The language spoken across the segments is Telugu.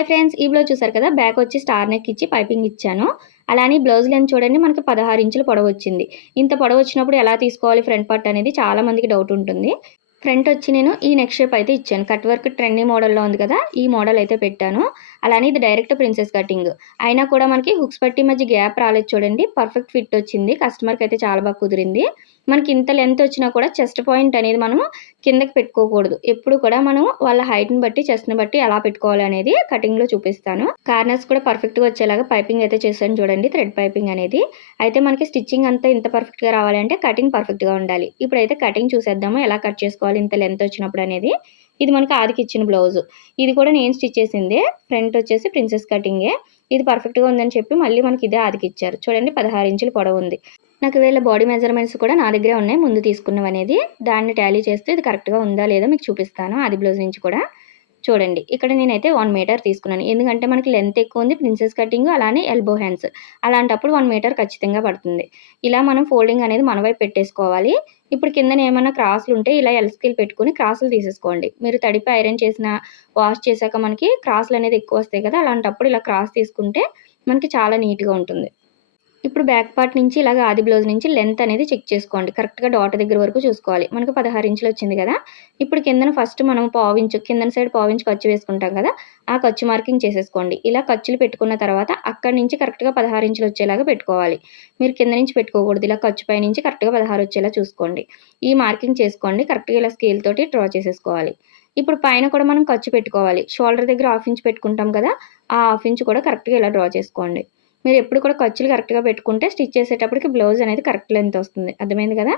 హాయ్ ఫ్రెండ్స్ ఈ బ్లౌజ్ చూసారు కదా? బ్యాక్ వచ్చి స్టార్ నెక్ ఇచ్చి పైపింగ్ ఇచ్చాను. అలానే బ్లౌజ్ లెంత్ చూడండి మనకి పదహారు ఇంచులు పొడవు వచ్చింది. ఇంత పొడవు వచ్చినప్పుడు ఎలా తీసుకోవాలి ఫ్రంట్ పార్ట్ అనేది చాలా మందికి డౌట్ ఉంటుంది. ఫ్రంట్ వచ్చి నేను ఈ నెక్ షేప్ అయితే ఇచ్చాను. కట్ వర్క్ ట్రెండింగ్ మోడల్లో ఉంది కదా ఈ మోడల్ అయితే పెట్టాను. అలానే ఇది డైరెక్ట్ ప్రిన్సెస్ కటింగ్. అయినా కూడా మనకి హుక్స్ పట్టి మధ్య గ్యాప్ రాలేదు చూడండి పర్ఫెక్ట్ ఫిట్ వచ్చింది. కస్టమర్కి అయితే చాలా బాగా కుదిరింది. మనకి ఇంత లెంత్ వచ్చినా కూడా చెస్ట్ పాయింట్ అనేది మనము కిందకి పెట్టుకోకూడదు. ఎప్పుడు కూడా మనం వాళ్ళ హైట్ని బట్టి చెస్ట్ని బట్టి ఎలా పెట్టుకోవాలి అనేది కటింగ్లో చూపిస్తాను. కార్నర్స్ కూడా పర్ఫెక్ట్గా వచ్చేలాగా పైపింగ్ అయితే చేశాను చూడండి థ్రెడ్ పైపింగ్ అనేది. అయితే మనకి స్టిచ్చింగ్ అంతా ఇంత పర్ఫెక్ట్గా రావాలంటే కటింగ్ పర్ఫెక్ట్గా ఉండాలి. ఇప్పుడైతే కటింగ్ చూసేద్దాము ఎలా కట్ చేసుకోవాలి ఇంత లెంత్ వచ్చినప్పుడు అనేది. ఇది మనకి ఆదికి ఇచ్చిన బ్లౌజ్ ఇది కూడా నేను స్టిచ్ చేసిందే ఫ్రంట్ వచ్చేసి ప్రిన్సెస్ కటింగే ఇది పర్ఫెక్ట్గా ఉందని చెప్పి మళ్ళీ మనకి ఇదే ఆదికి ఇచ్చారు చూడండి పదహారు ఇంచులు పొడవు ఉంది. నాకు వీళ్ళ బాడీ మెజర్మెంట్స్ కూడా నా దగ్గరే ఉన్నాయి ముందు తీసుకున్నవి అనేది దాన్ని టాలీ చేస్తే ఇది కరెక్ట్గా ఉందా లేదో మీకు చూపిస్తాను అది బ్లౌజ్ నుంచి కూడా. చూడండి ఇక్కడ నేనైతే వన్ మీటర్ తీసుకున్నాను. ఎందుకంటే మనకి లెంత్ ఎక్కువ ఉంది ప్రిన్సెస్ కటింగ్ అలానే ఎల్బో హ్యాండ్స్ అలాంటప్పుడు వన్ మీటర్ ఖచ్చితంగా పడుతుంది. ఇలా మనం ఫోల్డింగ్ అనేది మన వైపు పెట్టేసుకోవాలి. ఇప్పుడు కింద ఏమైనా క్రాసులు ఉంటే ఇలా ఎల్ స్కేల్ పెట్టుకుని క్రాసులు తీసేసుకోండి. మీరు తడిపి ఐరన్ చేసిన వాష్ చేశాక మనకి క్రాసులు అనేది ఎక్కువ వస్తాయి కదా అలాంటప్పుడు ఇలా క్రాస్ తీసుకుంటే మనకి చాలా నీట్గా ఉంటుంది. ఇప్పుడు బ్యాక్ పార్ట్ నుంచి ఇలాగ ఆది బ్లౌజ్ నుంచి లెంత్ అనేది చెక్ చేసుకోండి. కరెక్ట్గా డాట్ దగ్గర వరకు చూసుకోవాలి. మనకు పదహారు ఇంచులు వచ్చింది కదా. ఇప్పుడు కిందన ఫస్ట్ మనం పావించు కిందన సైడ్ పావించు ఖర్చు వేసుకుంటాం కదా. ఆ ఖర్చు మార్కింగ్ చేసేసుకోండి. ఇలా ఖర్చులు పెట్టుకున్న తర్వాత అక్కడి నుంచి కరెక్ట్గా పదహారు ఇంచులు వచ్చేలాగా పెట్టుకోవాలి. మీరు కింద నుంచి పెట్టుకోకూడదు. ఇలా ఖర్చు పై నుంచి కరెక్ట్గా పదహారు వచ్చేలా చూసుకోండి. ఈ మార్కింగ్ చేసుకోండి. కరెక్ట్గా ఇలా స్కేల్ తోటి డ్రా చేసేసుకోవాలి. ఇప్పుడు పైన కూడా మనం ఖర్చు పెట్టుకోవాలి. షోల్డర్ దగ్గర హాఫ్ ఇంచ్ పెట్టుకుంటాం కదా. ఆ హాఫ్ ఇంచ్ కూడా కరెక్ట్గా ఇలా డ్రా చేసుకోండి. మీరు ఎప్పుడు కూడా ఖర్చులు కరెక్ట్గా పెట్టుకుంటే స్టిచ్ చేసేటప్పటికి బ్లౌజ్ అనేది కరెక్ట్ లెంత్ వస్తుంది. అర్థమైంది కదా?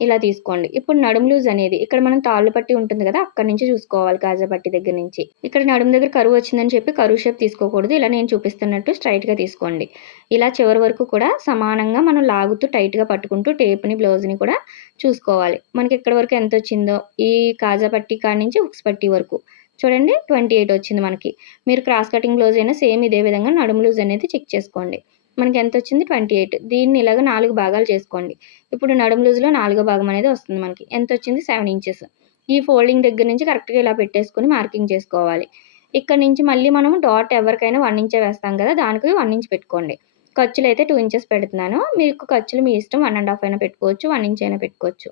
ఇలా తీసుకోండి. ఇప్పుడు నడుము లూజ్ అనేది ఇక్కడ మనం తాళ్ళు పట్టి ఉంటుంది కదా అక్కడి నుంచి చూసుకోవాలి కాజా పట్టి దగ్గర నుంచి. ఇక్కడ నడుము దగ్గర కరువు వచ్చిందని చెప్పి కరువు షేప్ తీసుకోకూడదు. ఇలా నేను చూపిస్తున్నట్టు స్ట్రైట్గా తీసుకోండి. ఇలా చివరి వరకు కూడా సమానంగా మనం లాగుతూ టైట్గా పట్టుకుంటూ టేప్ని బ్లౌజ్ని కూడా చూసుకోవాలి. మనకి ఎక్కడి వరకు ఎంత వచ్చిందో ఈ కాజా పట్టి కాడి నుంచి ఉక్స్ పట్టి వరకు. చూడండి ట్వంటీ ఎయిట్ వచ్చింది మనకి. మీరు క్రాస్ కటింగ్ బ్లౌజ్ అయినా సేమ్ ఇదే విధంగా నడుము లూజ్ అనేది చెక్ చేసుకోండి. మనకి ఎంత వచ్చింది? ట్వంటీ ఎయిట్ దీన్ని ఇలాగ నాలుగు భాగాలు చేసుకోండి. ఇప్పుడు నడుము లూజ్లో నాలుగో భాగం అనేది వస్తుంది మనకి. ఎంత వచ్చింది? సెవెన్ ఇంచెస్ ఈ ఫోల్డింగ్ దగ్గర నుంచి కరెక్ట్గా ఇలా పెట్టేసుకొని మార్కింగ్ చేసుకోవాలి. ఇక్కడ నుంచి మళ్ళీ మనం డాట్ ఎవరికైనా వన్ ఇంచే వేస్తాం కదా దానికి వన్ ఇంచ్ పెట్టుకోండి. ఖర్చులు అయితే టూ ఇంచెస్ పెడుతున్నాను. మీకు ఖర్చులు మీ ఇష్టం వన్ అండ్ హాఫ్ అయినా పెట్టుకోవచ్చు వన్ ఇంచ్ అయినా పెట్టుకోవచ్చు.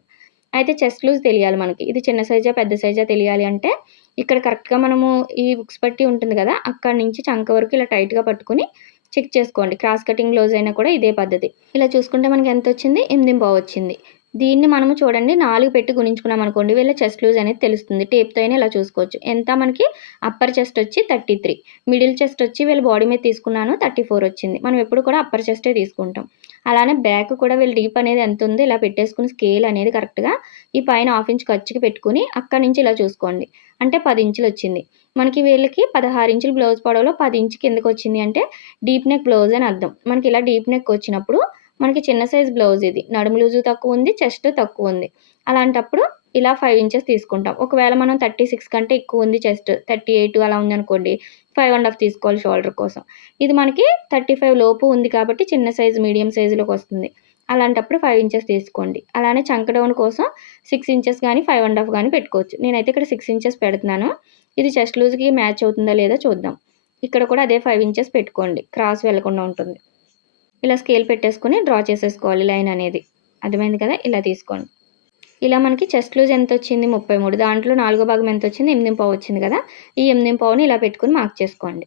అయితే చెస్ట్ లూజ్ తెలియాలి మనకి. ఇది చిన్న సైజా పెద్ద సైజా తెలియాలి అంటే ఇక్కడ కరెక్ట్గా మనము ఈ బుక్స్ పట్టి ఉంటుంది కదా అక్కడ నుంచి చంక వరకు ఇలా టైట్గా పట్టుకుని చెక్ చేసుకోండి. క్రాస్ కటింగ్ బ్లౌజ్ అయినా కూడా ఇదే పద్ధతి. ఇలా చూసుకుంటే మనకి ఎంత వచ్చింది? ఎనిమిది పావు వచ్చింది. దీన్ని మనము చూడండి నాలుగు పెట్టి గుణించుకున్నాం అనుకోండి వీళ్ళ చెస్ట్ లూజ్ అనేది తెలుస్తుంది. టేప్తో అయినా ఇలా చూసుకోవచ్చు. ఎంత మనకి? అప్పర్ చెస్ట్ వచ్చి థర్టీ త్రీ. మిడిల్ చెస్ట్ వచ్చి వీళ్ళ బాడీ మీద తీసుకున్నాను థర్టీ ఫోర్ వచ్చింది. మనం ఎప్పుడు కూడా అప్పర్ చెస్టే తీసుకుంటాం. అలానే బ్యాక్ కూడా వీళ్ళు డీప్ అనేది ఎంత ఉందో ఇలా పెట్టేసుకుని స్కేల్ అనేది కరెక్ట్గా ఈ పైన హాఫ్ ఇంచ్ ఖర్చుకి పెట్టుకుని అక్కడి నుంచి ఇలా చూసుకోండి. అంటే పది ఇంచులు వచ్చింది. మనకి వీళ్ళకి పదహారు ఇంచులు బ్లౌజ్ పొడవలో పది ఇంచు ఎందుకు వచ్చింది అంటే డీప్ నెక్ బ్లౌజ్ అని అర్థం. మనకి ఇలా డీప్ నెక్ వచ్చినప్పుడు మనకి చిన్న సైజ్ బ్లౌజ్ ఇది. నడుము లూజు తక్కువ ఉంది చెస్ట్ తక్కువ ఉంది అలాంటప్పుడు ఇలా ఫైవ్ ఇంచెస్ తీసుకుంటాం. ఒకవేళ మనం థర్టీ సిక్స్ కంటే ఎక్కువ ఉంది చెస్ట్ థర్టీ ఎయిట్ అలా ఉంది అనుకోండి ఫైవ్ అండ్ హాఫ్ తీసుకోవాలి షోల్డర్ కోసం. ఇది మనకి థర్టీ ఫైవ్ లోపు ఉంది కాబట్టి చిన్న సైజ్ మీడియం సైజులోకి వస్తుంది. అలాంటప్పుడు ఫైవ్ ఇంచెస్ తీసుకోండి. అలానే చంక డౌన్ కోసం సిక్స్ ఇంచెస్ కానీ ఫైవ్ అండ్ హాఫ్ కానీ పెట్టుకోవచ్చు. నేనైతే ఇక్కడ సిక్స్ ఇంచెస్ పెడుతున్నాను. ఇది చెస్ట్ లూజ్కి మ్యాచ్ అవుతుందా లేదో చూద్దాం. ఇక్కడ కూడా అదే ఫైవ్ ఇంచెస్ పెట్టుకోండి. క్రాస్ వెళ్ళకుండా ఉంటుంది. ఇలా స్కేల్ పెట్టేసుకొని డ్రా చేసేసుకోవాలి లైన్ అనేది. అర్థమైంది కదా? ఇలా తీసుకోండి. ఇలా మనకి చెస్ట్ లూజ్ ఎంత వచ్చింది? ముప్పై మూడు. దాంట్లో నాలుగో భాగం ఎంత వచ్చింది? ఎనిమిది పావు వచ్చింది కదా? ఈ ఎనిమిది పావుని ఇలా పెట్టుకుని మార్క్ చేసుకోండి.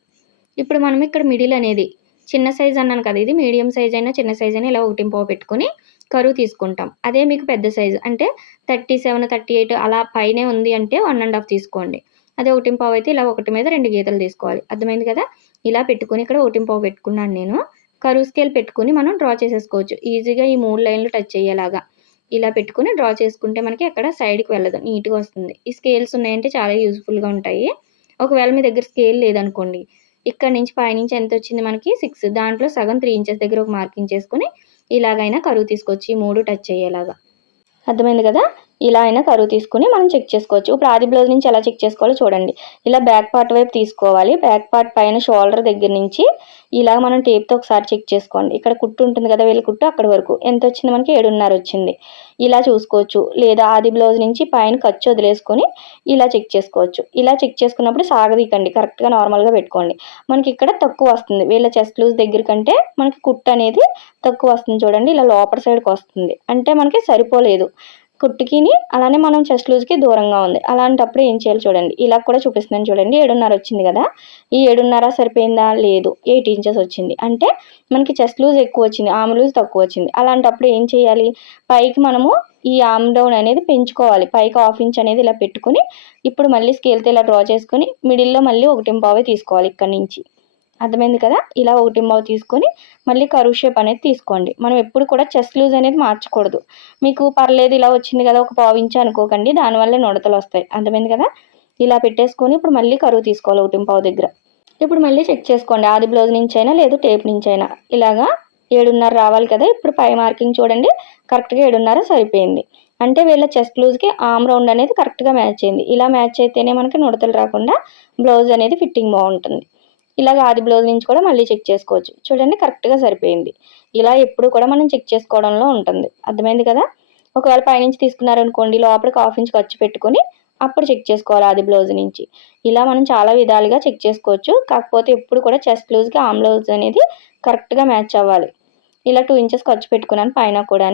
ఇప్పుడు మనం ఇక్కడ మిడిల్ అనేది చిన్న సైజ్ అన్నాను కదా ఇది మీడియం సైజ్ అయినా చిన్న సైజ్ అయినా ఇలా ఒకటి పావు పెట్టుకొని కరువు తీసుకుంటాం. అదే మీకు పెద్ద సైజు అంటే థర్టీ సెవెన్ థర్టీ ఎయిట్ అలా పైనే ఉంది అంటే వన్ అండ్ హాఫ్ తీసుకోండి. అదే ఒకటి పావు అయితే ఇలా ఒకటి మీద రెండు గీతలు తీసుకోవాలి. అర్థమైంది కదా? ఇలా పెట్టుకొని ఇక్కడ ఒకటి పావు పెట్టుకున్నాను నేను. కరువు స్కేల్ పెట్టుకుని మనం డ్రా చేసేసుకోవచ్చు. ఈజీగా ఈ మూడు లైన్లు టచ్ అయ్యేలాగా. ఇలా పెట్టుకుని డ్రా చేసుకుంటే మనకి ఎక్కడ సైడ్కి వెళ్ళదు. నీట్గా వస్తుంది. ఈ స్కేల్స్ ఉన్నాయంటే చాలా యూజ్ఫుల్గా ఉంటాయి. ఒకవేళ మీ దగ్గర స్కేల్ లేదనుకోండి ఇక్కడ నుంచి పైనుంచి ఎంత వచ్చింది మనకి? సిక్స్ దాంట్లో సగం త్రీ ఇంచెస్ దగ్గర ఒక మార్కింగ్ చేసుకుని ఇలాగైనా కరువు తీసుకొచ్చి ఈ మూడు టచ్ అయ్యేలాగా. అర్థమైంది కదా? ఇలా అయినా కరువు తీసుకుని మనం చెక్ చేసుకోవచ్చు. ఇప్పుడు ఆది బ్లౌజ్ నుంచి ఎలా చెక్ చేసుకోవాలో చూడండి. ఇలా బ్యాక్ పార్ట్ వైపు తీసుకోవాలి. బ్యాక్ పార్ట్ పైన షోల్డర్ దగ్గర నుంచి ఇలా మనం టేప్తో ఒకసారి చెక్ చేసుకోండి. ఇక్కడ కుట్టు ఉంటుంది కదా వీళ్ళ కుట్టు అక్కడి వరకు. ఎంత వచ్చింది? మనకి ఏడున్నర వచ్చింది. ఇలా చూసుకోవచ్చు. లేదా ఆది బ్లౌజ్ నుంచి పైన ఖర్చు వదిలేసుకొని ఇలా చెక్ చేసుకోవచ్చు. ఇలా చెక్ చేసుకున్నప్పుడు సాగదీకండి కరెక్ట్గా నార్మల్గా పెట్టుకోండి. మనకి ఇక్కడ తక్కువ వస్తుంది. వీళ్ళ చెస్ట్ లూజ్ దగ్గర కంటే మనకి కుట్టు అనేది తక్కువ వస్తుంది చూడండి. ఇలా లోపల సైడ్కి వస్తుంది. అంటే మనకి సరిపోలేదు. కుట్టుకిని అలానే మనం చెస్ట్ లూజ్కి దూరంగా ఉంది. అలాంటప్పుడు ఏం చేయాలి చూడండి. ఇలా కూడా చూపిస్తున్నాను చూడండి. ఏడున్నర వచ్చింది కదా? ఈ ఏడున్నర సరిపోయిందా? లేదు. ఎయిట్ ఇంచెస్ వచ్చింది. అంటే మనకి చెస్ట్ లూజ్ ఎక్కువ వచ్చింది. ఆమ్ లూజ్ తక్కువ వచ్చింది. అలాంటప్పుడు ఏం చేయాలి? పైకి మనము ఈ ఆమ్ డౌన్ అనేది పెంచుకోవాలి. పైకి హాఫ్ ఇంచ్ అనేది ఇలా పెట్టుకుని ఇప్పుడు మళ్ళీ స్కేల్తో ఇలా డ్రా చేసుకుని మిడిల్లో మళ్ళీ ఒకటి పావే తీసుకోవాలి ఇక్కడ నుంచి. అర్థమైంది కదా? ఇలా ఒకటి మౌ తీసుకొని మళ్ళీ కరువు షేప్ అనేది తీసుకోండి. మనం ఎప్పుడు కూడా చెస్ట్ లూజ్ అనేది మార్చకూడదు. మీకు పర్లేదు ఇలా వచ్చింది కదా ఒక పావు అనుకోకండి దానివల్ల నుడతలు వస్తాయి. అర్థమైంది కదా? ఇలా పెట్టేసుకొని ఇప్పుడు మళ్ళీ కరువు తీసుకోవాలి ఒకటి పావు దగ్గర. ఇప్పుడు మళ్ళీ చెక్ చేసుకోండి. ఆది బ్లౌజ్ నుంచి అయినా లేదు టేప్ నుంచి అయినా ఇలాగా ఏడున్నర రావాలి కదా ఇప్పుడు పై మార్కింగ్ చూడండి కరెక్ట్గా ఏడున్నర సరిపోయింది. అంటే వీళ్ళ చెస్ట్ లూజ్కి ఆమ్ రౌండ్ అనేది కరెక్ట్గా మ్యాచ్ అయింది. ఇలా మ్యాచ్ అయితేనే మనకి నుడతలు రాకుండా బ్లౌజ్ అనేది ఫిట్టింగ్ బాగుంటుంది. ఇలాగ ఆది బ్లౌజ్ నుంచి కూడా మళ్ళీ చెక్ చేసుకోవచ్చు. చూడండి కరెక్ట్గా సరిపోయింది. ఇలా ఎప్పుడు కూడా మనం చెక్ చేసుకోవడంలో ఉంటుంది. అర్థమైంది కదా? ఒకవేళ పైనుంచి తీసుకున్నారనుకోండి లోపలికి హాఫ్ ఇంచ్ ఖర్చు పెట్టుకుని అప్పుడు చెక్ చేసుకోవాలి ఆది బ్లౌజ్ నుంచి. ఇలా మనం చాలా విధాలుగా చెక్ చేసుకోవచ్చు. కాకపోతే ఎప్పుడు కూడా చెస్ట్ బ్లౌజ్కి ఆమ్ బ్లౌజ్ అనేది కరెక్ట్గా మ్యాచ్ అవ్వాలి. ఇలా టూ ఇంచెస్ ఖర్చు పెట్టుకున్నాను పైన కూడా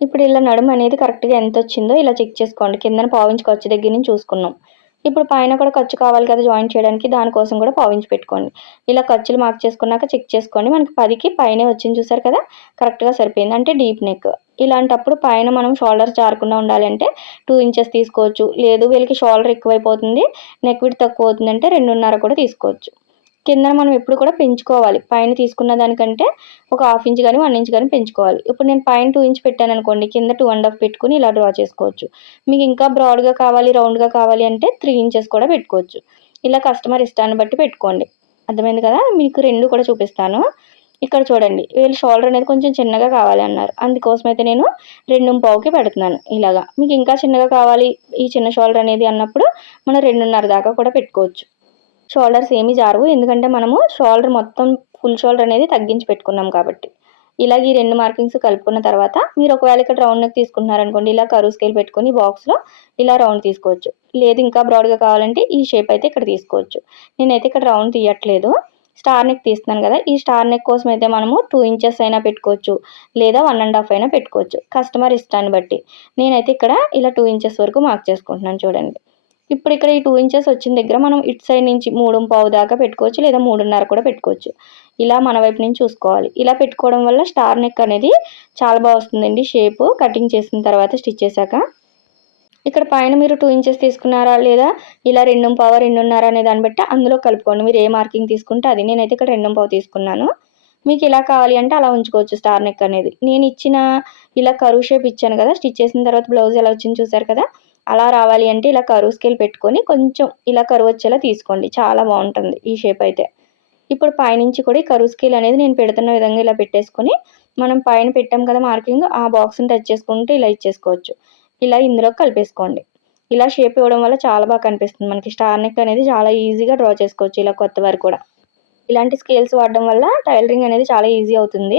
ఇప్పుడు ఇలా నడుము అనేది కరెక్ట్గా ఎంత వచ్చిందో ఇలా చెక్ చేసుకోండి. కిందన పావు ఇంచ్ ఖర్చు దగ్గర నుంచి చూసుకున్నాం. ఇప్పుడు పైన కూడా ఖర్చు కావాలి కదా జాయిన్ చేయడానికి దానికోసం కూడా పావించి పెట్టుకోండి. ఇలా ఖర్చులు మార్క్ చేసుకున్నాక చెక్ చేసుకోండి. మనకి పదికి పైనే వచ్చింది చూసారు కదా? కరెక్ట్గా సరిపోయింది. అంటే డీప్ నెక్. ఇలాంటప్పుడు పైన మనం షోల్డర్ జారకుండా ఉండాలి అంటే టూ ఇంచెస్ తీసుకోవచ్చు. లేదు వీళ్ళకి షోల్డర్ ఎక్కువైపోతుంది నెక్ విడ్ తక్కువ అవుతుందంటే రెండున్నర కూడా తీసుకోవచ్చు. కింద మనం ఎప్పుడు కూడా పెంచుకోవాలి. పైన తీసుకున్న దానికంటే ఒక హాఫ్ ఇంచ్ కానీ వన్ ఇంచ్ కానీ పెంచుకోవాలి. ఇప్పుడు నేను పైన టూ ఇంచ్ పెట్టాను అనుకోండి కింద టూ అండ్ హాఫ్ పెట్టుకుని ఇలా డ్రా చేసుకోవచ్చు. మీకు ఇంకా బ్రాడ్గా కావాలి రౌండ్గా కావాలి అంటే త్రీ ఇంచెస్ కూడా పెట్టుకోవచ్చు. ఇలా కస్టమర్ ఇష్టాన్ని బట్టి పెట్టుకోండి. అర్థమైంది కదా? మీకు రెండు కూడా చూపిస్తాను. ఇక్కడ చూడండి వీళ్ళు షోల్డర్ అనేది కొంచెం చిన్నగా కావాలి అన్నారు. అందుకోసం అయితే నేను రెండు పావుకి పెడుతున్నాను ఇలాగా. మీకు ఇంకా చిన్నగా కావాలి ఈ చిన్న షోల్డర్ అనేది అన్నప్పుడు మనం రెండున్నర దాకా కూడా పెట్టుకోవచ్చు. షోల్డర్స్ ఏమీ జారవు. ఎందుకంటే మనము షోల్డర్ మొత్తం ఫుల్ షోల్డర్ అనేది తగ్గించి పెట్టుకున్నాం కాబట్టి. ఇలాగ ఈ రెండు మార్కింగ్స్ కలుపుకున్న తర్వాత మీరు ఒకవేళ ఇక్కడ రౌండ్ నెక్ తీసుకుంటున్నారనుకోండి ఇలా కరువు స్కేల్ పెట్టుకొని బాక్స్లో ఇలా రౌండ్ తీసుకోవచ్చు. లేదు ఇంకా బ్రాడ్గా కావాలంటే ఈ షేప్ అయితే ఇక్కడ తీసుకోవచ్చు. నేనైతే ఇక్కడ రౌండ్ తీయట్లేదు. స్టార్ నెక్ తీస్తున్నాను కదా ఈ స్టార్ నెక్ కోసం అయితే మనము టూ ఇంచెస్ అయినా పెట్టుకోవచ్చు లేదా వన్ అండ్ హాఫ్ అయినా పెట్టుకోవచ్చు. కస్టమర్ ఇష్టాన్ని బట్టి నేనైతే ఇక్కడ ఇలా టూ ఇంచెస్ వరకు మార్క్ చేసుకుంటున్నాను చూడండి. ఇప్పుడు ఇక్కడ ఈ టూ ఇంచెస్ వచ్చిన దగ్గర మనం ఇటు సైడ్ నుంచి మూడు పావు దాకా పెట్టుకోవచ్చు లేదా మూడున్నర కూడా పెట్టుకోవచ్చు. ఇలా మన వైపు నుంచి చూసుకోవాలి. ఇలా పెట్టుకోవడం వల్ల స్టార్ నెక్ అనేది చాలా బాగా వస్తుందండి షేప్ కటింగ్ చేసిన తర్వాత స్టిచ్ చేశాక. ఇక్కడ పైన మీరు టూ ఇంచెస్ తీసుకున్నారా లేదా ఇలా రెండు పావు రెండున్నర అనే దాన్ని బట్టి అందులో కలుపుకోండి. మీరు ఏ మార్కింగ్ తీసుకుంటే అది. నేనైతే ఇక్కడ రెండు పావు తీసుకున్నాను. మీకు ఇలా కావాలి అంటే అలా ఉంచుకోవచ్చు స్టార్ నెక్ అనేది. నేను ఇచ్చిన ఇలా కరువు షేప్ ఇచ్చాను కదా స్టిచ్ చేసిన తర్వాత బ్లౌజ్ ఎలా వచ్చింది చూసారు కదా? అలా రావాలి అంటే ఇలా కరువు స్కేల్ పెట్టుకొని కొంచెం ఇలా కరువు వచ్చేలా తీసుకోండి. చాలా బాగుంటుంది ఈ షేప్ అయితే. ఇప్పుడు పైనుంచి కూడా ఈ కరువు స్కేల్ అనేది నేను పెడుతున్న విధంగా ఇలా పెట్టేసుకొని మనం పైన పెట్టాం కదా మార్కింగ్ ఆ బాక్స్ని టచ్ చేసుకుంటూ ఇలా ఇచ్చేసుకోవచ్చు. ఇలా ఇందులో కలిపేసుకోండి. ఇలా షేప్ ఇవ్వడం వల్ల చాలా బాగా కనిపిస్తుంది. మనకి స్టార్ నెక్ అనేది చాలా ఈజీగా డ్రా చేసుకోవచ్చు ఇలా కొత్త వారు కూడా. ఇలాంటి స్కేల్స్ వాడడం వల్ల టైలరింగ్ అనేది చాలా ఈజీ అవుతుంది.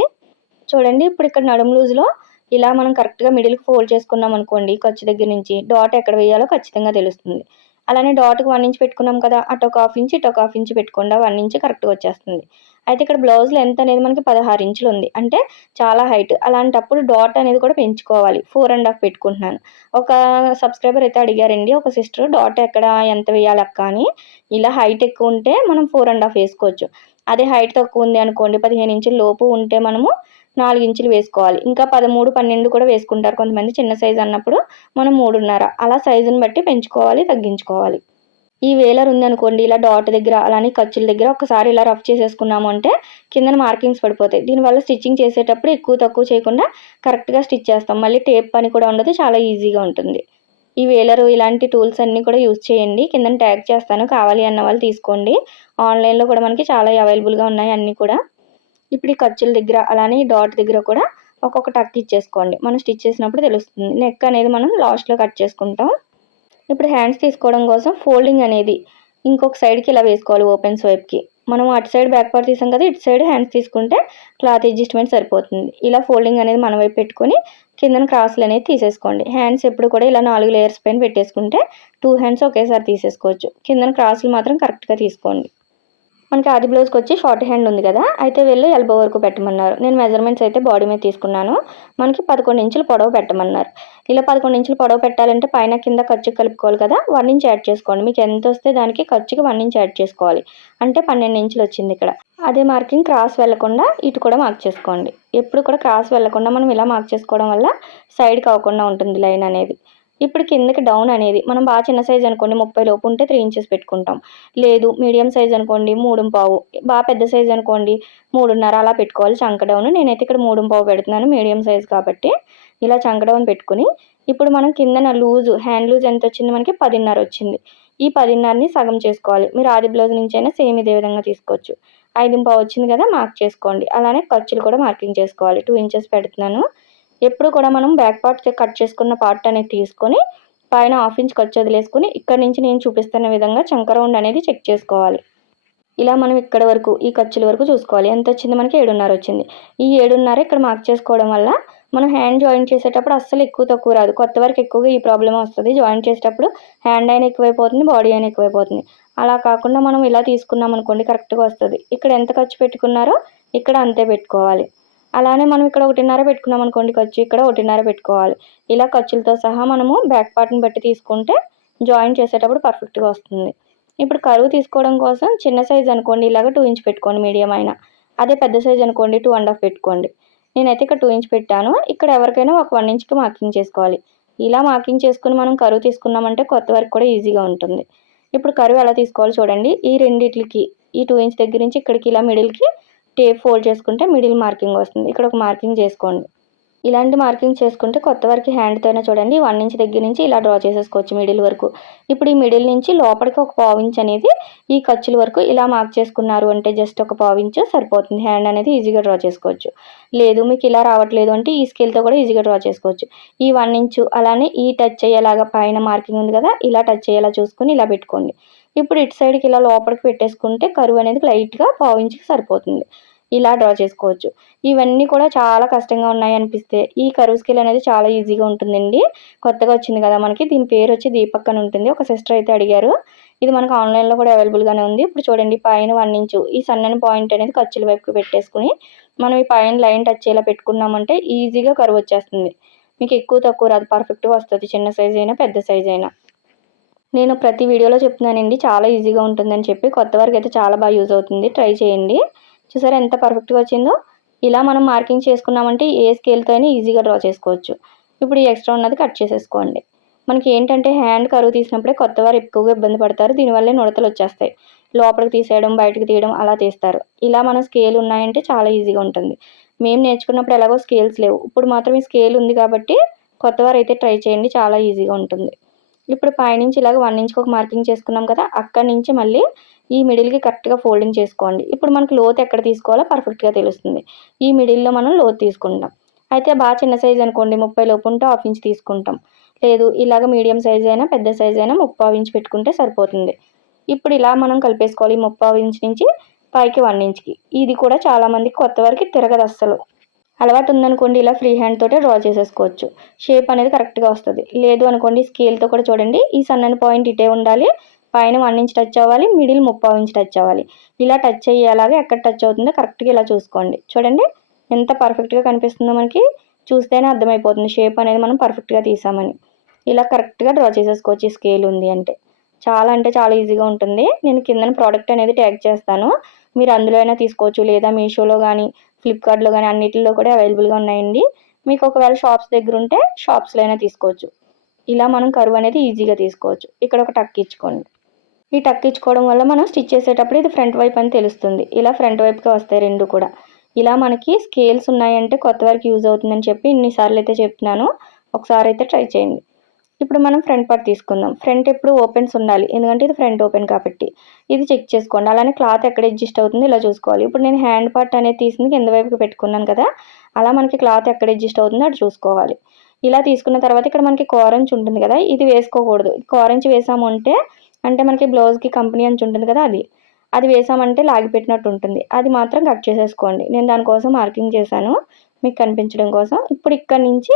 చూడండి ఇప్పుడు ఇక్కడ నడుము లూజ్లో ఇలా మనం కరెక్ట్గా మిడిల్కి ఫోల్డ్ చేసుకున్నాం అనుకోండి ఖర్చు దగ్గర నుంచి డాట్ ఎక్కడ వేయాలో ఖచ్చితంగా తెలుస్తుంది. అలానే డాట్కి వన్ ఇంచ్ పెట్టుకున్నాం కదా అటు ఒక హాఫ్ ఇంచ్ ఇటు ఒక హాఫ్ ఇంచ్ పెట్టుకుండా వన్ ఇంచ్ కరెక్ట్గా వచ్చేస్తుంది. అయితే ఇక్కడ బ్లౌజ్ లెంత్ అనేది మనకి పదహారు ఇంచులు ఉంది. అంటే చాలా హైట్ అలాంటప్పుడు డాట్ అనేది కూడా పెంచుకోవాలి. ఫోర్ అండ్ హాఫ్ పెట్టుకుంటున్నాను. ఒక సబ్స్క్రైబర్ అయితే అడిగారండి ఒక సిస్టర్ డాట్ ఎక్కడ ఎంత వేయాలి అక్క అని. ఇలా హైట్ ఎక్కువ ఉంటే మనం ఫోర్ అండ్ హాఫ్ వేసుకోవచ్చు. అదే హైట్ తక్కువ ఉంది అనుకోండి పదిహేను ఇంచుల లోపు ఉంటే మనము నాలుగు ఇంచులు వేసుకోవాలి. ఇంకా పదమూడు పన్నెండు కూడా వేసుకుంటారు కొంతమంది. చిన్న సైజు అన్నప్పుడు మనం మూడున్నర. అలా సైజుని బట్టి పెంచుకోవాలి తగ్గించుకోవాలి. ఈ వేలర్ ఉందనుకోండి ఇలా డాట్ దగ్గర అలానే ఖర్చుల దగ్గర ఒకసారి ఇలా రఫ్ చేసేసుకున్నాము అంటే కింద మార్కింగ్స్ పడిపోతాయి. దీనివల్ల స్టిచ్చింగ్ చేసేటప్పుడు ఎక్కువ తక్కువ చేయకుండా కరెక్ట్గా స్టిచ్ చేస్తాం. మళ్ళీ టేప్ పని కూడా ఉండదు చాలా ఈజీగా ఉంటుంది. ఈ వేలరు ఇలాంటి టూల్స్ అన్నీ కూడా యూజ్ చేయండి. కింద ట్యాగ్ చేస్తాను కావాలి అన్న వాళ్ళు తీసుకోండి. ఆన్లైన్లో కూడా మనకి చాలా అవైలబుల్గా ఉన్నాయి అన్నీ కూడా. ఇప్పుడు ఈ ఖర్చుల దగ్గర అలానే ఈ డాట్ దగ్గర కూడా ఒక్కొక్క టక్ ఇచ్చేసుకోండి. మనం స్టిచ్ చేసినప్పుడు తెలుస్తుంది. నెక్ అనేది మనం లాస్ట్లో కట్ చేసుకుంటాం. ఇప్పుడు హ్యాండ్స్ తీసుకోవడం కోసం ఫోల్డింగ్ అనేది ఇంకొక సైడ్కి ఇలా వేసుకోవాలి ఓపెన్స్ స్వైప్కి మనం అటు సైడ్ బ్యాక్ పార్ట్ తీసాం కదా ఇటు సైడ్ హ్యాండ్స్ తీసుకుంటే క్లాత్ అడ్జస్ట్మెంట్ సరిపోతుంది. ఇలా ఫోల్డింగ్ అనేది మన వైపు పెట్టుకొని కిందన క్రాసులు అనేది తీసేసుకోండి. హ్యాండ్స్ ఎప్పుడు కూడా ఇలా నాలుగు లేయర్స్ పైన పెట్టేసుకుంటే టూ హ్యాండ్స్ ఒకేసారి తీసేసుకోవచ్చు. కిందన క్రాస్లు మాత్రం కరెక్ట్గా తీసుకోండి. మనకి ఆది బ్లౌజ్కి వచ్చి షార్ట్ హ్యాండ్ ఉంది కదా అయితే వెళ్ళి ఎల్బో వరకు పెట్టమన్నారు. నేను మెజర్మెంట్స్ అయితే బాడీ మీద తీసుకున్నాను. మనకి పదకొండు ఇంచులు పొడవు పెట్టమన్నారు. ఇలా పదకొండు ఇంచులు పొడవు పెట్టాలంటే పైన కింద ఖర్చు కలుపుకోవాలి కదా వన్ ఇంచ్ యాడ్ చేసుకోండి. మీకు ఎంత వస్తే దానికి ఖర్చుకి వన్ ఇంచ్ యాడ్ చేసుకోవాలి. అంటే పన్నెండు ఇంచులు వచ్చింది ఇక్కడ. అదే మార్కింగ్ క్రాస్ వెళ్ళకుండా ఇటు కూడా మార్క్ చేసుకోండి. ఎప్పుడు కూడా క్రాస్ వెళ్ళకుండా మనం ఇలా మార్క్ చేసుకోవడం వల్ల సైడ్కి అవ్వకుండా ఉంటుంది లైన్ అనేది. ఇప్పుడు కిందకి డౌన్ అనేది మనం బాగా చిన్న సైజ్ అనుకోండి ముప్పై లోపు ఉంటే త్రీ ఇంచెస్ పెట్టుకుంటాం. లేదు మీడియం సైజ్ అనుకోండి మూడు పావు బాగా పెద్ద సైజ్ అనుకోండి మూడున్నర అలా పెట్టుకోవాలి చంక డౌన్ నేనైతే ఇక్కడ మూడు పావు పెడుతున్నాను మీడియం సైజ్ కాబట్టి. ఇలా చంక డౌన్ పెట్టుకుని ఇప్పుడు మనం కిందన లూజ్ హ్యాండ్ లూజ్ ఎంత వచ్చింది మనకి? పదిన్నర వచ్చింది. ఈ పదిన్నరని సగం చేసుకోవాలి. మీరు ఆది బ్లౌజ్ నుంచి అయినా సేమ్ ఇదే విధంగా తీసుకోవచ్చు. ఐదు పావు వచ్చింది కదా మార్క్ చేసుకోండి. అలానే ఖర్చులు కూడా మార్కింగ్ చేసుకోవాలి. టూ ఇంచెస్ పెడుతున్నాను. ఎప్పుడు కూడా మనం బ్యాక్ పార్ట్ కట్ చేసుకున్న పార్ట్ అనేది తీసుకొని పైన హాఫ్ ఇంచ్ ఖర్చు వదిలేసుకుని ఇక్కడ నుంచి నేను చూపిస్తున్న విధంగా చంక రౌండ్ అనేది చెక్ చేసుకోవాలి. ఇలా మనం ఇక్కడ వరకు ఈ ఖర్చుల వరకు చూసుకోవాలి. ఎంత వచ్చింది మనకి ఏడున్నర వచ్చింది. ఈ ఏడున్నర ఇక్కడ మార్క్ చేసుకోవడం వల్ల మనం హ్యాండ్ జాయిన్ చేసేటప్పుడు అస్సలు ఎక్కువ తక్కువ రాదు. కొత్త వరకు ఎక్కువగా ఈ ప్రాబ్లం వస్తుంది. జాయిన్ చేసేటప్పుడు హ్యాండ్ అయినా ఎక్కువైపోతుంది బాడీ అయినా ఎక్కువైపోతుంది. అలా కాకుండా మనం ఇలా తీసుకున్నాం అనుకోండి కరెక్ట్గా వస్తుంది. ఇక్కడ ఎంత ఖర్చు పెట్టుకున్నారో ఇక్కడ అంతే పెట్టుకోవాలి. అలానే మనం ఇక్కడ ఒకటిన్నర పెట్టుకున్నాం అనుకోండి ఖర్చు ఇక్కడ ఒకటిన్నర పెట్టుకోవాలి. ఇలా ఖర్చులతో సహా మనము బ్యాక్ పార్ట్ని బట్టి తీసుకుంటే జాయిన్ చేసేటప్పుడు పర్ఫెక్ట్గా వస్తుంది. ఇప్పుడు కరువు తీసుకోవడం కోసం చిన్న సైజ్ అనుకోండి ఇలాగ టూ ఇంచ్ పెట్టుకోండి మీడియం అయినా. అదే పెద్ద సైజ్ అనుకోండి టూ అండ్ హాఫ్ పెట్టుకోండి. నేనైతే ఇక్కడ టూ ఇంచ్ పెట్టాను. ఇక్కడ ఎవరికైనా ఒక వన్ ఇంచ్కి మార్కింగ్ చేసుకోవాలి. ఇలా మార్కింగ్ చేసుకుని మనం కరువు తీసుకున్నామంటే కొత్త వరకు కూడా ఈజీగా ఉంటుంది. ఇప్పుడు కరువు ఎలా తీసుకోవాలో చూడండి. ఈ రెండిట్లకి ఈ టూ ఇంచ్ దగ్గర నుంచి ఇక్కడికి ఇలా మిడిల్కి టేప్ ఫోల్డ్ చేసుకుంటే మిడిల్ మార్కింగ్ వస్తుంది. ఇక్కడ ఒక మార్కింగ్ చేసుకోండి. ఇలాంటి మార్కింగ్ చేసుకుంటే కొత్త వరకు హ్యాండ్తోనే చూడండి వన్ ఇంచ్ దగ్గర నుంచి ఇలా డ్రా చేసేసుకోవచ్చు మిడిల్ వరకు. ఇప్పుడు ఈ మిడిల్ నుంచి లోపలికి ఒక పావు ఇంచ్ అనేది ఈ ఖర్చుల వరకు ఇలా మార్క్ చేసుకున్నారు అంటే జస్ట్ ఒక పావు ఇంచ్ సరిపోతుంది. హ్యాండ్ అనేది ఈజీగా డ్రా చేసుకోవచ్చు. లేదు మీకు ఇలా రావట్లేదు అంటే ఈ స్కేల్తో కూడా ఈజీగా డ్రా చేసుకోవచ్చు. ఈ వన్ ఇంచు అలానే ఈ టచ్ అయ్యేలాగా పైన మార్కింగ్ ఉంది కదా ఇలా టచ్ అయ్యేలా చూసుకుని ఇలా పెట్టుకోండి. ఇప్పుడు ఇటు సైడ్కి ఇలా లోపలికి పెట్టేసుకుంటే కరువు అనేది లైట్గా పావు ఇంచుకి సరిపోతుంది. ఇలా డ్రా చేసుకోవచ్చు. ఇవన్నీ కూడా చాలా కష్టంగా ఉన్నాయి అనిపిస్తే ఈ కరువు స్కిల్ అనేది చాలా ఈజీగా ఉంటుందండి. కొత్తగా వచ్చింది కదా మనకి. దీని పేరు వచ్చి దీపక్ అని ఉంటుంది. ఒక సిస్టర్ అయితే అడిగారు. ఇది మనకు ఆన్లైన్లో కూడా అవైలబుల్గానే ఉంది. ఇప్పుడు చూడండి పైన వన్ ఇంచు ఈ సన్నని పాయింట్ అనేది ఖర్చుల వైపుకి పెట్టేసుకుని మనం ఈ పైన లైన్ టచ్ అయ్యేలా పెట్టుకున్నామంటే ఈజీగా కరువు వచ్చేస్తుంది. మీకు ఎక్కువ తక్కువ రాదు. పర్ఫెక్ట్గా వస్తుంది. చిన్న సైజ్ అయినా పెద్ద సైజ్ అయినా. నేను ప్రతి వీడియోలో చెప్తున్నానండి. చాలా ఈజీగా ఉంటుందని చెప్పి కొత్త వారికి అయితే చాలా బాగా యూజ్ అవుతుంది. ట్రై చేయండి. చూసారా ఎంత పర్ఫెక్ట్గా వచ్చిందో? ఇలా మనం మార్కింగ్ చేసుకున్నామంటే ఏ స్కేల్తో అయినా ఈజీగా డ్రా చేసుకోవచ్చు. ఇప్పుడు ఈ ఎక్స్ట్రా ఉన్నది కట్ చేసేసుకోండి. మనకి ఏంటంటే హ్యాండ్ కరువు తీసినప్పుడే కొత్త వారు ఎక్కువగా ఇబ్బంది పడతారు. దీనివల్లే నుడతలు వచ్చేస్తాయి. లోపలికి తీసేయడం బయటకు తీయడం అలా తీస్తారు. ఇలా మన స్కేల్ ఉన్నాయంటే చాలా ఈజీగా ఉంటుంది. మేము నేర్చుకున్నప్పుడు ఎలాగో స్కేల్స్ లేవు. ఇప్పుడు మాత్రం ఈ స్కేల్ ఉంది కాబట్టి కొత్త వారు అయితే ట్రై చేయండి. చాలా ఈజీగా ఉంటుంది. ఇప్పుడు పైనుంచి ఇలాగ వన్ ఇంచ్కి ఒక మార్కింగ్ చేసుకున్నాం కదా అక్కడి నుంచి మళ్ళీ ఈ మిడిల్కి కరెక్ట్గా ఫోల్డింగ్ చేసుకోండి. ఇప్పుడు మనకి లోతు ఎక్కడ తీసుకోవాలో పర్ఫెక్ట్గా తెలుస్తుంది. ఈ మిడిల్లో మనం లోతు తీసుకుంటాం. అయితే బాగా చిన్న సైజ్ అనుకోండి ముప్పై లోపు ఉంటే హాఫ్ ఇంచ్ తీసుకుంటాం. లేదు ఇలాగ మీడియం సైజ్ అయినా పెద్ద సైజ్ అయినా ముప్పావు ఇంచ్ పెట్టుకుంటే సరిపోతుంది. ఇప్పుడు ఇలా మనం కలిపేసుకోవాలి ముప్పావు ఇంచ్ నుంచి పైకి వన్ ఇంచ్కి ఇది కూడా చాలామందికి కొత్త వరకు తిరగదు అస్సలు. అలవాటు ఉందనుకోండి ఇలా ఫ్రీ హ్యాండ్ తోటే డ్రా చేసేసుకోవచ్చు. షేప్ అనేది కరెక్ట్గా వస్తుంది. లేదు అనుకోండి స్కేల్తో కూడా చూడండి. ఈ సన్నని పాయింట్ ఇటే ఉండాలి. పైన వన్ ఇంచ్ టచ్ అవ్వాలి. మిడిల్ ముప్పావు ఇంచ్ టచ్ అవ్వాలి. ఇలా టచ్ అయ్యేలాగా ఎక్కడ టచ్ అవుతుందో కరెక్ట్గా ఇలా చూసుకోండి. చూడండి. ఎంత పర్ఫెక్ట్గా కనిపిస్తుందో మనకి. చూస్తేనే అర్థమైపోతుంది. షేప్ అనేది మనం పర్ఫెక్ట్గా తీసామని. ఇలా కరెక్ట్గా డ్రా చేసేసుకోవచ్చు ఈ స్కేల్ ఉంది అంటే. చాలా అంటే చాలా ఈజీగా ఉంటుంది. నేను కింద ప్రోడక్ట్ అనేది ట్యాగ్ చేస్తాను. మీరు అందులో అయినా తీసుకోవచ్చు. లేదా మీషోలో కానీ ఫ్లిప్కార్ట్లో కానీ అన్నిటిలో కూడా అవైలబుల్గా ఉన్నాయండి. మీకు ఒకవేళ షాప్స్ దగ్గర ఉంటే షాప్స్లో అయినా తీసుకోవచ్చు. ఇలా మనం కరువు అనేది ఈజీగా తీసుకోవచ్చు. ఇక్కడ ఒక టక్ ఇచ్చుకోండి. ఈ టక్ ఇచ్చుకోవడం వల్ల మనం స్టిచ్ చేసేటప్పుడు ఇది ఫ్రంట్ వైపు అని తెలుస్తుంది. ఇలా ఫ్రంట్ వైపుగా వస్తాయి రెండు కూడా. ఇలా మనకి స్కేల్స్ ఉన్నాయంటే కొత్త వరకు యూజ్ అవుతుందని చెప్పి ఇన్నిసార్లు అయితే చెప్తున్నాను. ఒకసారి అయితే ట్రై చేయండి. ఇప్పుడు మనం ఫ్రంట్ పార్ట్ తీసుకుందాం. ఫ్రంట్ ఎప్పుడు ఓపెన్స్ ఉండాలి. ఎందుకంటే ఇది ఫ్రంట్ ఓపెన్ కాబట్టి. ఇది చెక్ చేసుకోండి. అలానే క్లాత్ ఎక్కడ అడ్జస్ట్ అవుతుంది ఇలా చూసుకోవాలి. ఇప్పుడు నేను హ్యాండ్ పార్ట్ అనేది తీసింది కింద వైపుకి పెట్టుకున్నాను కదా. అలా మనకి క్లాత్ ఎక్కడ అడ్జస్ట్ అవుతుందో అటు చూసుకోవాలి. ఇలా తీసుకున్న తర్వాత ఇక్కడ మనకి కోరంచ్ ఉంటుంది కదా. ఇది వేసుకోకూడదు. కోరంచ్ వేసాము అంటే అంటే మనకి బ్లౌజ్కి కంపెనీ అంచు ఉంటుంది కదా అది. అది వేసామంటే లాగిపెట్టినట్టు ఉంటుంది. అది మాత్రం కట్ చేసేసుకోండి. నేను దానికోసం మార్కింగ్ చేశాను. మీకు కనిపించడం కోసం. ఇప్పుడు ఇక్కడ నుంచి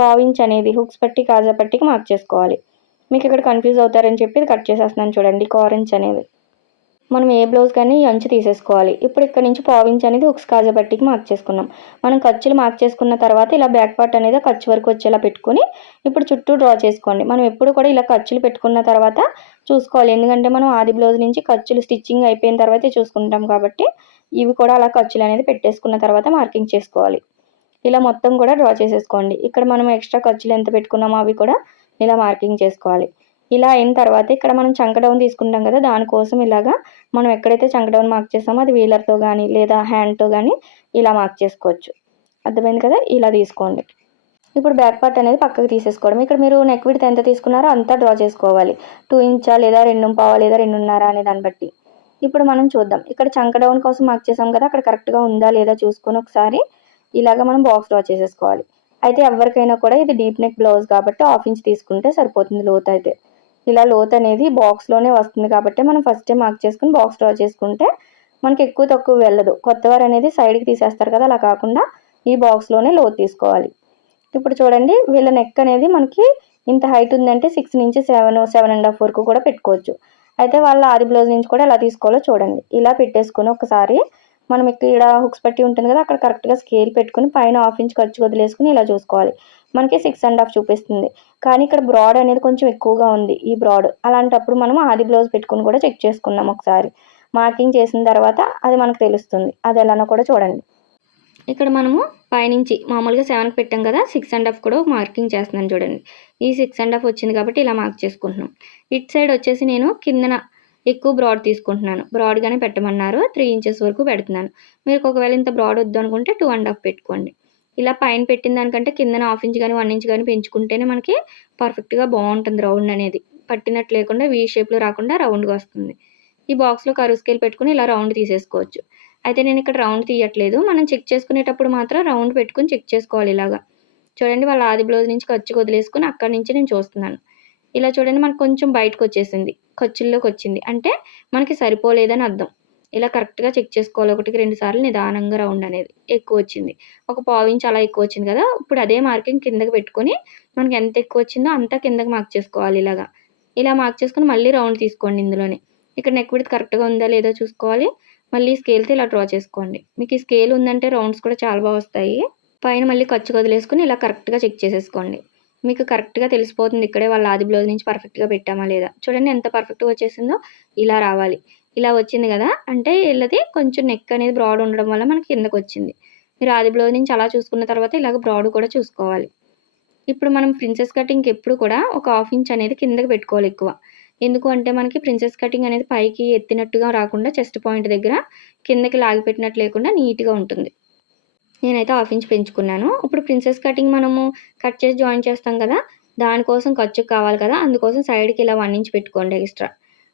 పావించ్ అనేది హుక్స్ పట్టి కాజా పట్టికి మార్క్ చేసుకోవాలి. మీకు ఇక్కడ కన్ఫ్యూజ్ అవుతారని చెప్పి కట్ చేసేస్తున్నాను చూడండి కారెంచ్ అనేది. మనం ఏ బ్లౌజ్ కానీ ఈ అంచు తీసేసుకోవాలి. ఇప్పుడు ఇక్కడ నుంచి పావించ్ అనేది హుక్స్ కాజా పట్టికి మార్క్ చేసుకున్నాం. మనం ఖర్చులు మార్క్ చేసుకున్న తర్వాత ఇలా బ్యాక్ పార్ట్ అనేది ఖర్చు వరకు వచ్చేలా పెట్టుకుని ఇప్పుడు చుట్టూ డ్రా చేసుకోండి. మనం ఎప్పుడు కూడా ఇలా ఖర్చులు పెట్టుకున్న తర్వాత చూసుకోవాలి. ఎందుకంటే మనం ఆది బ్లౌజ్ నుంచి ఖర్చులు స్టిచ్చింగ్ అయిపోయిన తర్వాతే చూసుకుంటాం కాబట్టి ఇవి కూడా అలా ఖర్చులు అనేది పెట్టేసుకున్న తర్వాత మార్కింగ్ చేసుకోవాలి. ఇలా మొత్తం కూడా డ్రా చేసేసుకోండి. ఇక్కడ మనం ఎక్స్ట్రా ఖర్చులు ఎంత పెట్టుకున్నామో అవి కూడా ఇలా మార్కింగ్ చేసుకోవాలి. ఇలా అయిన తర్వాత ఇక్కడ మనం చంక డౌన్ తీసుకుంటాం కదా దానికోసం ఇలాగా మనం ఎక్కడైతే చంక డౌన్ మార్క్ చేస్తామో అది వీలర్తో కానీ లేదా హ్యాండ్తో కానీ ఇలా మార్క్ చేసుకోవచ్చు. అర్థమైంది కదా? ఇలా తీసుకోండి. ఇప్పుడు బ్యాక్ పార్ట్ అనేది పక్కకు తీసేసుకోవడం. ఇక్కడ మీరు నెక్ విడత ఎంత తీసుకున్నారో అంతా డ్రా చేసుకోవాలి. టూ ఇంచా లేదా రెండు పావా లేదా రెండున్నర అనే దాన్ని బట్టి. ఇప్పుడు మనం చూద్దాం. ఇక్కడ చంక డౌన్ కోసం మార్క్ చేసాం కదా అక్కడ కరెక్ట్గా ఉందా లేదా చూసుకొని ఒకసారి ఇలాగ మనం బాక్స్ డ్రా చేసేసుకోవాలి. అయితే ఎవరికైనా కూడా ఇది డీప్ నెక్ బ్లౌజ్ కాబట్టి హాఫ్ ఇంచ్ తీసుకుంటే సరిపోతుంది లోత్ అయితే. ఇలా లోత్ అనేది బాక్స్లోనే వస్తుంది కాబట్టి మనం ఫస్టే మార్క్ చేసుకుని బాక్స్ డ్రా చేసుకుంటే మనకి ఎక్కువ తక్కువ వెళ్ళదు. కొత్తవారు అనేది సైడ్కి తీసేస్తారు కదా అలా కాకుండా ఈ బాక్స్లోనే లోత్ తీసుకోవాలి. ఇప్పుడు చూడండి వీళ్ళ నెక్ అనేది మనకి ఇంత హైట్ ఉందంటే సిక్స్ నుంచి సెవెన్ సెవెన్ అండ్ హాఫ్ వరకు కూడా పెట్టుకోవచ్చు. అయితే వాళ్ళ ఆది బ్లౌజ్ నుంచి కూడా ఎలా తీసుకోవాలో చూడండి. ఇలా పెట్టేసుకుని ఒకసారి మనం ఇక్కడ హుక్స్ పెట్టి ఉంటుంది కదా అక్కడ కరెక్ట్గా స్కేల్ పెట్టుకుని పైన హాఫ్ ఇంచ్ ఖర్చు వదిలేసుకుని ఇలా చూసుకోవాలి. మనకి సిక్స్ అండ్ హాఫ్ చూపిస్తుంది. కానీ ఇక్కడ బ్రాడ్ అనేది కొంచెం ఎక్కువగా ఉంది ఈ బ్రాడ్ అలాంటప్పుడు మనం ఆది బ్లౌజ్ పెట్టుకుని కూడా చెక్ చేసుకుందాం ఒకసారి. మార్కింగ్ చేసిన తర్వాత అది మనకు తెలుస్తుంది. అది ఎలానో కూడా చూడండి. ఇక్కడ మనము పైనుంచి మామూలుగా సెవెన్కి పెట్టాం కదా సిక్స్ అండ్ హాఫ్ కూడా మార్కింగ్ చేస్తున్నాను చూడండి. ఈ సిక్స్ అండ్ హాఫ్ వచ్చింది కాబట్టి ఇలా మార్క్ చేసుకుంటున్నాం. ఇట్ సైడ్ వచ్చేసి నేను కిందన ఎక్కువ బ్రాడ్ తీసుకుంటున్నాను. బ్రాడ్గానే పెట్టమన్నారు. త్రీ ఇంచెస్ వరకు పెడుతున్నాను. మీరు ఒకవేళ ఇంత బ్రాడ్ వద్దు అనుకుంటే టూ అండ్ హాఫ్ పెట్టుకోండి. ఇలా పైన పెట్టిన దానికంటే కిందన హాఫ్ ఇంచ్ కానీ వన్ ఇంచ్ కానీ పెంచుకుంటేనే మనకి పర్ఫెక్ట్గా బాగుంటుంది రౌండ్ అనేది. పట్టినట్టు లేకుండా వీ షేప్లో రాకుండా రౌండ్గా వస్తుంది. ఈ బాక్స్లో కరువు స్కేల్ పెట్టుకుని ఇలా రౌండ్ తీసేసుకోవచ్చు. అయితే నేను ఇక్కడ రౌండ్ తీయట్లేదు. మనం చెక్ చేసుకునేటప్పుడు మాత్రం రౌండ్ పెట్టుకుని చెక్ చేసుకోవాలి ఇలాగా. చూడండి వాళ్ళ ఆది బ్లౌజ్ నుంచి ఖర్చు వదిలేసుకుని అక్కడి నుంచి నేను చూస్తున్నాను. ఇలా చూడండి మనకు కొంచెం బయటకు వచ్చేసింది. ఖర్చుల్లోకి వచ్చింది. అంటే మనకి సరిపోలేదని అర్థం. ఇలా కరెక్ట్గా చెక్ చేసుకోవాలి. ఒకటికి రెండు సార్లు నిదానంగా రౌండ్ అనేది ఎక్కువ వచ్చింది. ఒక పావు ఇంచ్ అలా ఎక్కువ వచ్చింది కదా? ఇప్పుడు అదే మార్కింగ్ కిందకి పెట్టుకొని మనకి ఎంత ఎక్కువ వచ్చిందో అంతా కిందకి మార్క్ చేసుకోవాలి ఇలాగా. ఇలా మార్క్ చేసుకుని మళ్ళీ రౌండ్ తీసుకోండి ఇందులోనే. ఇక్కడ నెక్ విడ్త్ కరెక్ట్గా ఉందా లేదో చూసుకోవాలి. మళ్ళీ స్కేల్తో ఇలా డ్రా చేసుకోండి. మీకు ఈ స్కేల్ ఉందంటే రౌండ్స్ కూడా చాలా బాగా వస్తాయి. పైన మళ్ళీ ఖర్చు వదిలేసుకుని ఇలా కరెక్ట్గా చెక్ చేసేసుకోండి. మీకు కరెక్ట్గా తెలిసిపోతుంది. ఇక్కడే వాళ్ళ ఆది బ్లౌజ్ నుంచి పర్ఫెక్ట్గా పెట్టామా లేదా? చూడండి ఎంత పర్ఫెక్ట్గా వచ్చేసిందో ఇలా రావాలి. ఇలా వచ్చింది కదా? అంటే వీళ్ళది కొంచెం నెక్ అనేది బ్రాడ్ ఉండడం వల్ల మనకి కిందకు వచ్చింది. మీరు ఆది బ్లౌజ్ నుంచి అలా చూసుకున్న తర్వాత ఇలాగ బ్రాడ్ కూడా చూసుకోవాలి. ఇప్పుడు మనం ప్రిన్సెస్ కటింగ్కి ఎప్పుడు కూడా ఒక హాఫ్ ఇంచ్ అనేది కిందకి పెట్టుకోవాలి ఎక్కువ. ఎందుకు అంటే మనకి ప్రిన్సెస్ కటింగ్ అనేది పైకి ఎత్తినట్టుగా రాకుండా చెస్ట్ పాయింట్ దగ్గర కిందకి లాగిపెట్టినట్టు లేకుండా నీట్గా ఉంటుంది. నేనైతే హాఫ్ ఇంచ్ పెంచుకున్నాను. ఇప్పుడు ప్రిన్సెస్ కటింగ్ మనము కట్ చేసి జాయిన్ చేస్తాం కదా దానికోసం ఖర్చు కావాలి కదా అందుకోసం సైడ్కి ఇలా వన్ ఇంచ్ పెట్టుకోండి ఎక్స్ట్రా.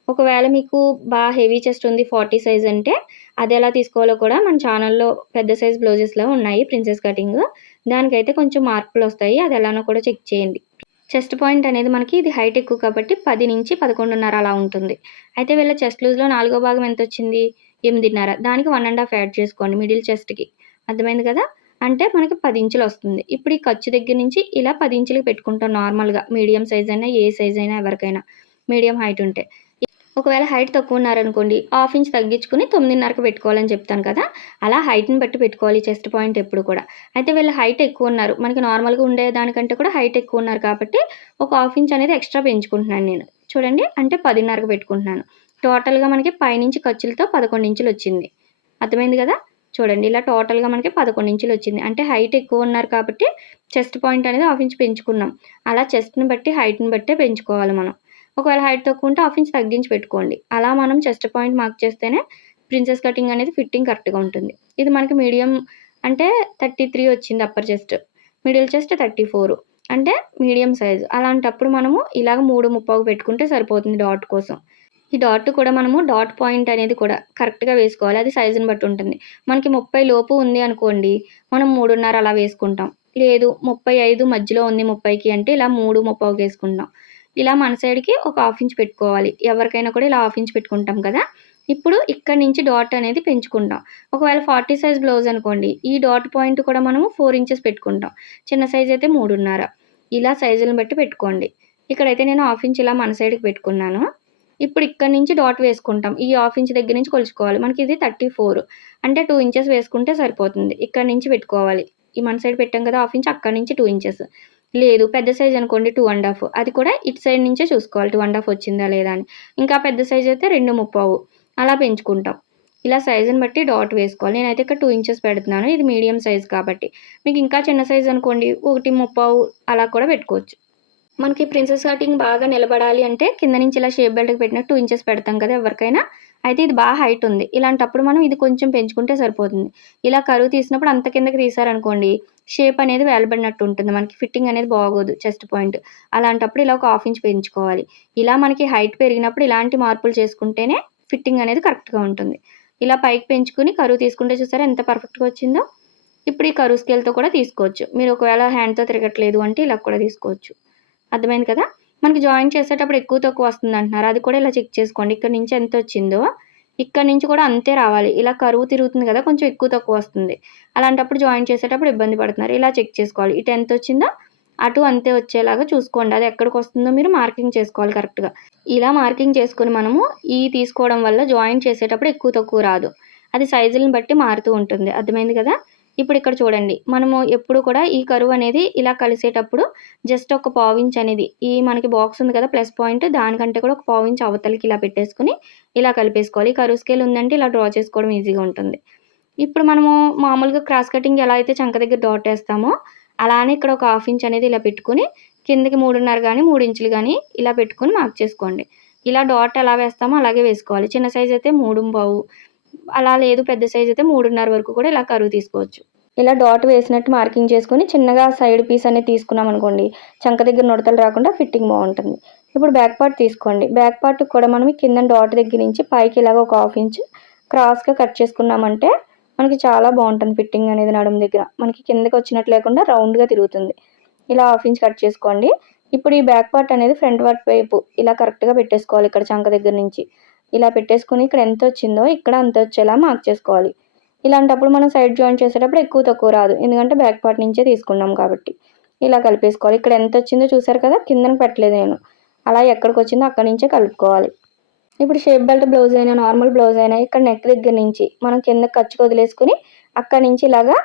ఒకవేళ మీకు బాగా హెవీ చెస్ట్ ఉంది ఫార్టీ సైజ్ అంటే అది ఎలా తీసుకోవాలో కూడా మన ఛానల్లో పెద్ద సైజ్ బ్లౌజెస్లో ఉన్నాయి ప్రిన్సెస్ కటింగ్. దానికైతే కొంచెం మార్పులు వస్తాయి అది ఎలానో కూడా చెక్ చేయండి. చెస్ట్ పాయింట్ అనేది మనకి ఇది హైట్ ఎక్కువ కాబట్టి పది నుంచి పదకొండున్నర అలా ఉంటుంది. అయితే వీళ్ళ చెస్ట్ లూజ్లో నాలుగో భాగం ఎంత వచ్చింది? ఎనిమిదిన్నర. దానికి వన్ అండ్ హాఫ్ యాడ్ చేసుకోండి మిడిల్ చెస్ట్కి. అర్థమైంది కదా? అంటే మనకి పది ఇంచులు వస్తుంది. ఇప్పుడు ఈ ఖర్చు దగ్గర నుంచి ఇలా పది ఇంచులకి పెట్టుకుంటాం నార్మల్గా. మీడియం సైజ్ అయినా ఏ సైజ్ అయినా ఎవరికైనా. మీడియం హైట్ ఉంటే. ఒకవేళ హైట్ తక్కువ ఉన్నారనుకోండి హాఫ్ ఇంచ్ తగ్గించుకుని తొమ్మిదిన్నరకు పెట్టుకోవాలని చెప్తాను కదా? అలా హైట్ని బట్టి పెట్టుకోవాలి చెస్ట్ పాయింట్ ఎప్పుడు కూడా. అయితే వీళ్ళు హైట్ ఎక్కువ ఉన్నారు. మనకి నార్మల్గా ఉండే దానికంటే కూడా హైట్ ఎక్కువ ఉన్నారు కాబట్టి ఒక హాఫ్ ఇంచ్ అనేది ఎక్స్ట్రా పెంచుకుంటున్నాను నేను. చూడండి అంటే పదిన్నరకు పెట్టుకుంటున్నాను. టోటల్గా మనకి పైనుంచి ఖర్చులతో పదకొండు ఇంచులు వచ్చింది. అర్థమైంది కదా? చూడండి ఇలా టోటల్గా మనకి పదకొండు ఇంచులు వచ్చింది. అంటే హైట్ ఎక్కువ ఉన్నారు కాబట్టి చెస్ట్ పాయింట్ అనేది హాఫ్ ఇంచ్ పెంచుకున్నాం. అలా చెస్ట్ని బట్టి హైట్ని బట్టే పెంచుకోవాలి మనం. ఒకవేళ హైట్ తక్కువ ఉంటే హాఫ్ ఇంచ్ తగ్గించి పెట్టుకోండి. అలా మనం చెస్ట్ పాయింట్ మార్క్ చేస్తేనే ప్రిన్సెస్ కటింగ్ అనేది ఫిట్టింగ్ కరెక్ట్గా ఉంటుంది. ఇది మనకి మీడియం అంటే థర్టీ త్రీ వచ్చింది upper chest. Middle chest thirty four. అంటే మీడియం సైజు. అలాంటప్పుడు మనము ఇలాగ మూడు ముప్పావు పెట్టుకుంటే సరిపోతుంది డాట్ కోసం. ఈ డాట్ కూడా మనము డాట్ పాయింట్ అనేది కూడా కరెక్ట్గా వేసుకోవాలి. అది సైజుని బట్టి ఉంటుంది. మనకి ముప్పై లోపు ఉంది అనుకోండి మనం మూడున్నర అలా వేసుకుంటాం. లేదు ముప్పై ఐదు మధ్యలో ఉంది ముప్పైకి అంటే ఇలా మూడు ముప్పైకి వేసుకుంటాం. ఇలా మన సైడ్కి ఒక హాఫ్ ఇంచ్ పెట్టుకోవాలి. ఎవరికైనా కూడా ఇలా హాఫ్ ఇంచ్ పెట్టుకుంటాం కదా. ఇప్పుడు ఇక్కడ నుంచి డాట్ అనేది పెంచుకుంటాం. ఒకవేళ ఫార్టీ సైజ్ బ్లౌజ్ అనుకోండి ఈ డాట్ పాయింట్ కూడా మనము ఫోర్ ఇంచెస్ పెట్టుకుంటాం. చిన్న సైజ్ అయితే మూడున్నర. ఇలా సైజులను బట్టి పెట్టుకోండి. ఇక్కడైతే నేను హాఫ్ ఇంచ్ ఇలా మన సైడ్కి పెట్టుకున్నాను. ఇప్పుడు ఇక్కడ నుంచి డాట్ వేసుకుంటాం. ఈ హాఫ్ ఇంచ్ దగ్గర నుంచి కొలుచుకోవాలి. మనకి ఇది థర్టీ ఫోర్. అంటే టూ ఇంచెస్ వేసుకుంటే సరిపోతుంది. ఇక్కడ నుంచి పెట్టుకోవాలి. ఈ మన సైడ్ పెట్టాం కదా హాఫ్ ఇంచ్ అక్కడ నుంచి టూ ఇంచెస్. లేదు పెద్ద సైజ్ అనుకోండి టూ అండ్ హాఫ్. అది కూడా ఇటు సైడ్ నుంచే చూసుకోవాలి. టూ అండ్ హాఫ్ వచ్చిందా లేదా అని. ఇంకా పెద్ద సైజ్ అయితే రెండు ముప్పావు. అలా పెంచుకుంటాం. ఇలా సైజుని బట్టి డాట్ వేసుకోవాలి. నేనైతే ఇక్కడ టూ ఇంచెస్ పెడుతున్నాను. ఇది మీడియం సైజ్ కాబట్టి. మీకు ఇంకా చిన్న సైజ్ అనుకోండి ఒకటి ముప్పావు అలా కూడా పెట్టుకోవచ్చు. మనకి ప్రిన్సెస్ కటింగ్ బాగా నిలబడాలి అంటే కింద నుంచి ఇలా షేప్ బెల్ట్కి పెట్టిన టూ ఇంచెస్ పెడతాం కదా ఎవరికైనా. అయితే ఇది బాగా హైట్ ఉంది. ఇలాంటప్పుడు మనం ఇది కొంచెం పెంచుకుంటే సరిపోతుంది. ఇలా కరువు తీసినప్పుడు అంత కిందకి తీసారనుకోండి షేప్ అనేది వేలబడినట్టు ఉంటుంది. మనకి ఫిట్టింగ్ అనేది బాగోదు చెస్ట్ పాయింట్ అలాంటప్పుడు ఇలా ఒక హాఫ్ ఇంచ్ పెంచుకోవాలి. ఇలా మనకి హైట్ పెరిగినప్పుడు ఇలాంటి మార్పులు చేసుకుంటేనే ఫిట్టింగ్ అనేది కరెక్ట్గా ఉంటుంది. ఇలా పైకి పెంచుకుని కరువు తీసుకుంటే చూసారా ఎంత పర్ఫెక్ట్గా వచ్చిందో? ఇప్పుడు ఈ కరువు స్కేల్తో కూడా తీసుకోవచ్చు. మీరు ఒకవేళ హ్యాండ్తో తిరగట్లేదు అంటే ఇలా కూడా తీసుకోవచ్చు. అర్థమైంది కదా? మనకి జాయిన్ చేసేటప్పుడు ఎక్కువ తక్కువ వస్తుంది అంటున్నారు. అది కూడా ఇలా చెక్ చేసుకోండి. ఇక్కడ నుంచి ఎంత వచ్చిందో ఇక్కడ నుంచి కూడా అంతే రావాలి. ఇలా కరువు తిరుగుతుంది కదా కొంచెం ఎక్కువ తక్కువ వస్తుంది. అలాంటప్పుడు జాయిన్ చేసేటప్పుడు ఇబ్బంది పడుతున్నారు. ఇలా చెక్ చేసుకోవాలి. ఇటు ఎంత వచ్చిందో అటు అంతే వచ్చేలాగా చూసుకోండి. అది ఎక్కడికి వస్తుందో మీరు మార్కింగ్ చేసుకోవాలి కరెక్ట్గా ఇలా మార్కింగ్ చేసుకుని మనము ఈ తీసుకోవడం వల్ల జాయిన్ చేసేటప్పుడు ఎక్కువ తక్కువ రాదు. అది సైజులను బట్టి మారుతూ ఉంటుంది. అర్థమైంది కదా? ఇప్పుడు ఇక్కడ చూడండి. మనము ఎప్పుడు కూడా ఈ కరువు అనేది ఇలా కలిసేటప్పుడు జస్ట్ ఒక పావించ్ అనేది ఈ మనకి బాక్స్ ఉంది కదా ప్లస్ పాయింట్ దానికంటే కూడా ఒక పావించ్ అవతలకి ఇలా పెట్టేసుకుని ఇలా కలిపేసుకోవాలి. ఈ కరువు స్కేల్ ఉందంటే ఇలా డ్రా చేసుకోవడం ఈజీగా ఉంటుంది. ఇప్పుడు మనము మామూలుగా క్రాస్ కటింగ్ ఎలా అయితే చంక దగ్గర డాట్ వేస్తామో అలానే ఇక్కడ ఒక హాఫ్ ఇంచ్ అనేది ఇలా పెట్టుకుని కిందకి మూడున్నర కానీ మూడు ఇంచులు కానీ ఇలా పెట్టుకొని మార్క్ చేసుకోండి. ఇలా డాట్ ఎలా వేస్తామో అలాగే వేసుకోవాలి. చిన్న సైజ్ అయితే మూడు బావు అలా లేదు పెద్ద సైజ్ అయితే మూడున్నర వరకు కూడా ఇలా కరువు తీసుకోవచ్చు. ఇలా డాట్ వేసినట్టు మార్కింగ్ చేసుకుని చిన్నగా సైడ్ పీస్ అనేది తీసుకున్నాం అనుకోండి చంక దగ్గర నుడతలు రాకుండా ఫిట్టింగ్ బాగుంటుంది. ఇప్పుడు బ్యాక్ పార్ట్ తీసుకోండి. బ్యాక్ పార్ట్ కూడా మనం కింద డాట్ దగ్గర నుంచి పైకి ఇలాగ ఒక హాఫ్ ఇంచ్ క్రాస్గా కట్ చేసుకున్నామంటే మనకి చాలా బాగుంటుంది ఫిట్టింగ్ అనేది నడుము దగ్గర. మనకి కిందకి వచ్చినట్టు లేకుండా రౌండ్గా తిరుగుతుంది. ఇలా హాఫ్ ఇంచ్ కట్ చేసుకోండి. ఇప్పుడు ఈ బ్యాక్ పార్ట్ అనేది ఫ్రంట్ పార్ట్ వైపు ఇలా కరెక్ట్గా పెట్టేసుకోవాలి ఇక్కడ చంక దగ్గర నుంచి. ఇలా పెట్టేసుకుని ఇక్కడ ఎంత వచ్చిందో ఇక్కడ అంత వచ్చేలా మార్క్ చేసుకోవాలి. ఇలాంటప్పుడు మనం సైడ్ జాయిన్ చేసేటప్పుడు ఎక్కువ తక్కువ రాదు. ఎందుకంటే బ్యాక్ పార్ట్ నుంచే తీసుకున్నాం కాబట్టి. ఇలా కలిపేసుకోవాలి. ఇక్కడ ఎంత వచ్చిందో చూసారు కదా? కిందన పెట్టలేదు నేను. అలా ఎక్కడికి వచ్చిందో అక్కడి నుంచే కలుపుకోవాలి. ఇప్పుడు షేప్ బెల్ట్ బ్లౌజ్ అయినా నార్మల్ బ్లౌజ్ అయినా ఇక్కడ నెక్ దగ్గర నుంచి మనం కింద ఖర్చుకు వదిలేసుకుని అక్కడి నుంచి ఇలాగా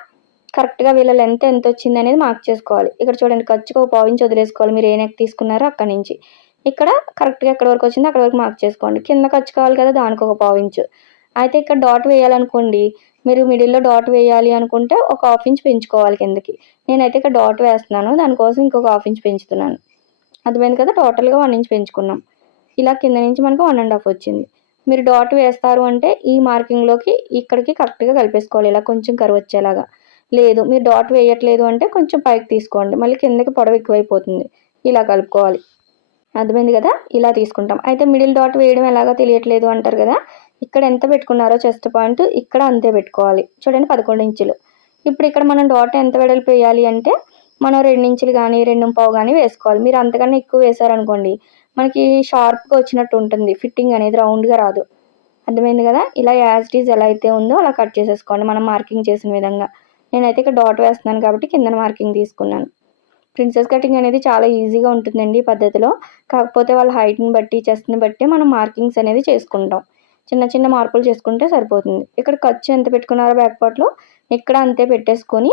కరెక్ట్గా వీళ్ళ లెంత్ ఎంత వచ్చింది అనేది మార్క్ చేసుకోవాలి. ఇక్కడ చూడండి ఖర్చుకు ఒక పావించి వదిలేసుకోవాలి. మీరు ఏ నెక్ తీసుకున్నారో అక్కడి నుంచి. ఇక్కడ కరెక్ట్గా ఎక్కడ వరకు వచ్చిందో అక్కడ వరకు మార్క్ చేసుకోండి. కింద ఖర్చు కావాలి కదా దానికి ఒక పావించు అయితే ఇక్కడ డాట్ వేయాలనుకోండి మీరు మిడిల్లో డాట్ వేయాలి అనుకుంటే ఒక హాఫ్ ఇంచ్ పెంచుకోవాలి కిందకి. నేనైతే ఇక్కడ డాట్ వేస్తున్నాను దానికోసం ఇంకొక హాఫ్ ఇంచ్ పెంచుతున్నాను. అర్థమైంది కదా? టోటల్గా వన్ ఇంచ్ పెంచుకున్నాం. ఇలా కింద నుంచి మనకు వన్ అండ్ హాఫ్ వచ్చింది. మీరు డాట్ వేస్తారు అంటే ఈ మార్కింగ్లోకి ఇక్కడికి కరెక్ట్గా కలిపేసుకోవాలి. ఇలా కొంచెం కరువు వచ్చేలాగా. లేదు మీరు డాట్ వేయట్లేదు అంటే కొంచెం పైకి తీసుకోండి. మళ్ళీ కిందకి పొడవు ఎక్కువైపోతుంది. ఇలా కలుపుకోవాలి. అర్థమైంది కదా? ఇలా తీసుకుంటాం. అయితే మిడిల్ డాట్ వేయడం ఎలాగో తెలియట్లేదు అంటారు కదా? ఇక్కడ ఎంత పెట్టుకున్నారో చెస్ట్ పాయింట్ ఇక్కడ అంతే పెట్టుకోవాలి. చూడండి పదకొండు ఇంచులు. ఇప్పుడు ఇక్కడ మనం డాట్ ఎంత వెడల్పు వేయాలి అంటే మనం రెండు ఇంచులు కానీ రెండు పావు కానీ వేసుకోవాలి. మీరు అంతకన్నా ఎక్కువ వేసారనుకోండి మనకి షార్ప్గా వచ్చినట్టు ఉంటుంది. ఫిట్టింగ్ అనేది రౌండ్గా రాదు. అర్థమైంది కదా? ఇలా యాజ్ ఈజ్ ఎలా అయితే ఉందో అలా కట్ చేసేసుకోండి. మనం మార్కింగ్ చేసిన విధంగా. నేనైతే ఇక్కడ డాట్ వేస్తున్నాను కాబట్టి కింద మార్కింగ్ తీసుకున్నాను. ప్రిన్సెస్ కటింగ్ అనేది చాలా ఈజీగా ఉంటుందండి ఈ పద్ధతిలో. కాకపోతే వాళ్ళ హైట్ని బట్టి చెస్ట్ని బట్టి మనం మార్కింగ్స్ అనేది చేసుకుంటాం. చిన్న చిన్న మార్పులు చేసుకుంటే సరిపోతుంది. ఇక్కడ ఖర్చు ఎంత పెట్టుకున్నారో బ్యాక్ పార్ట్లో ఇక్కడ అంతే పెట్టేసుకొని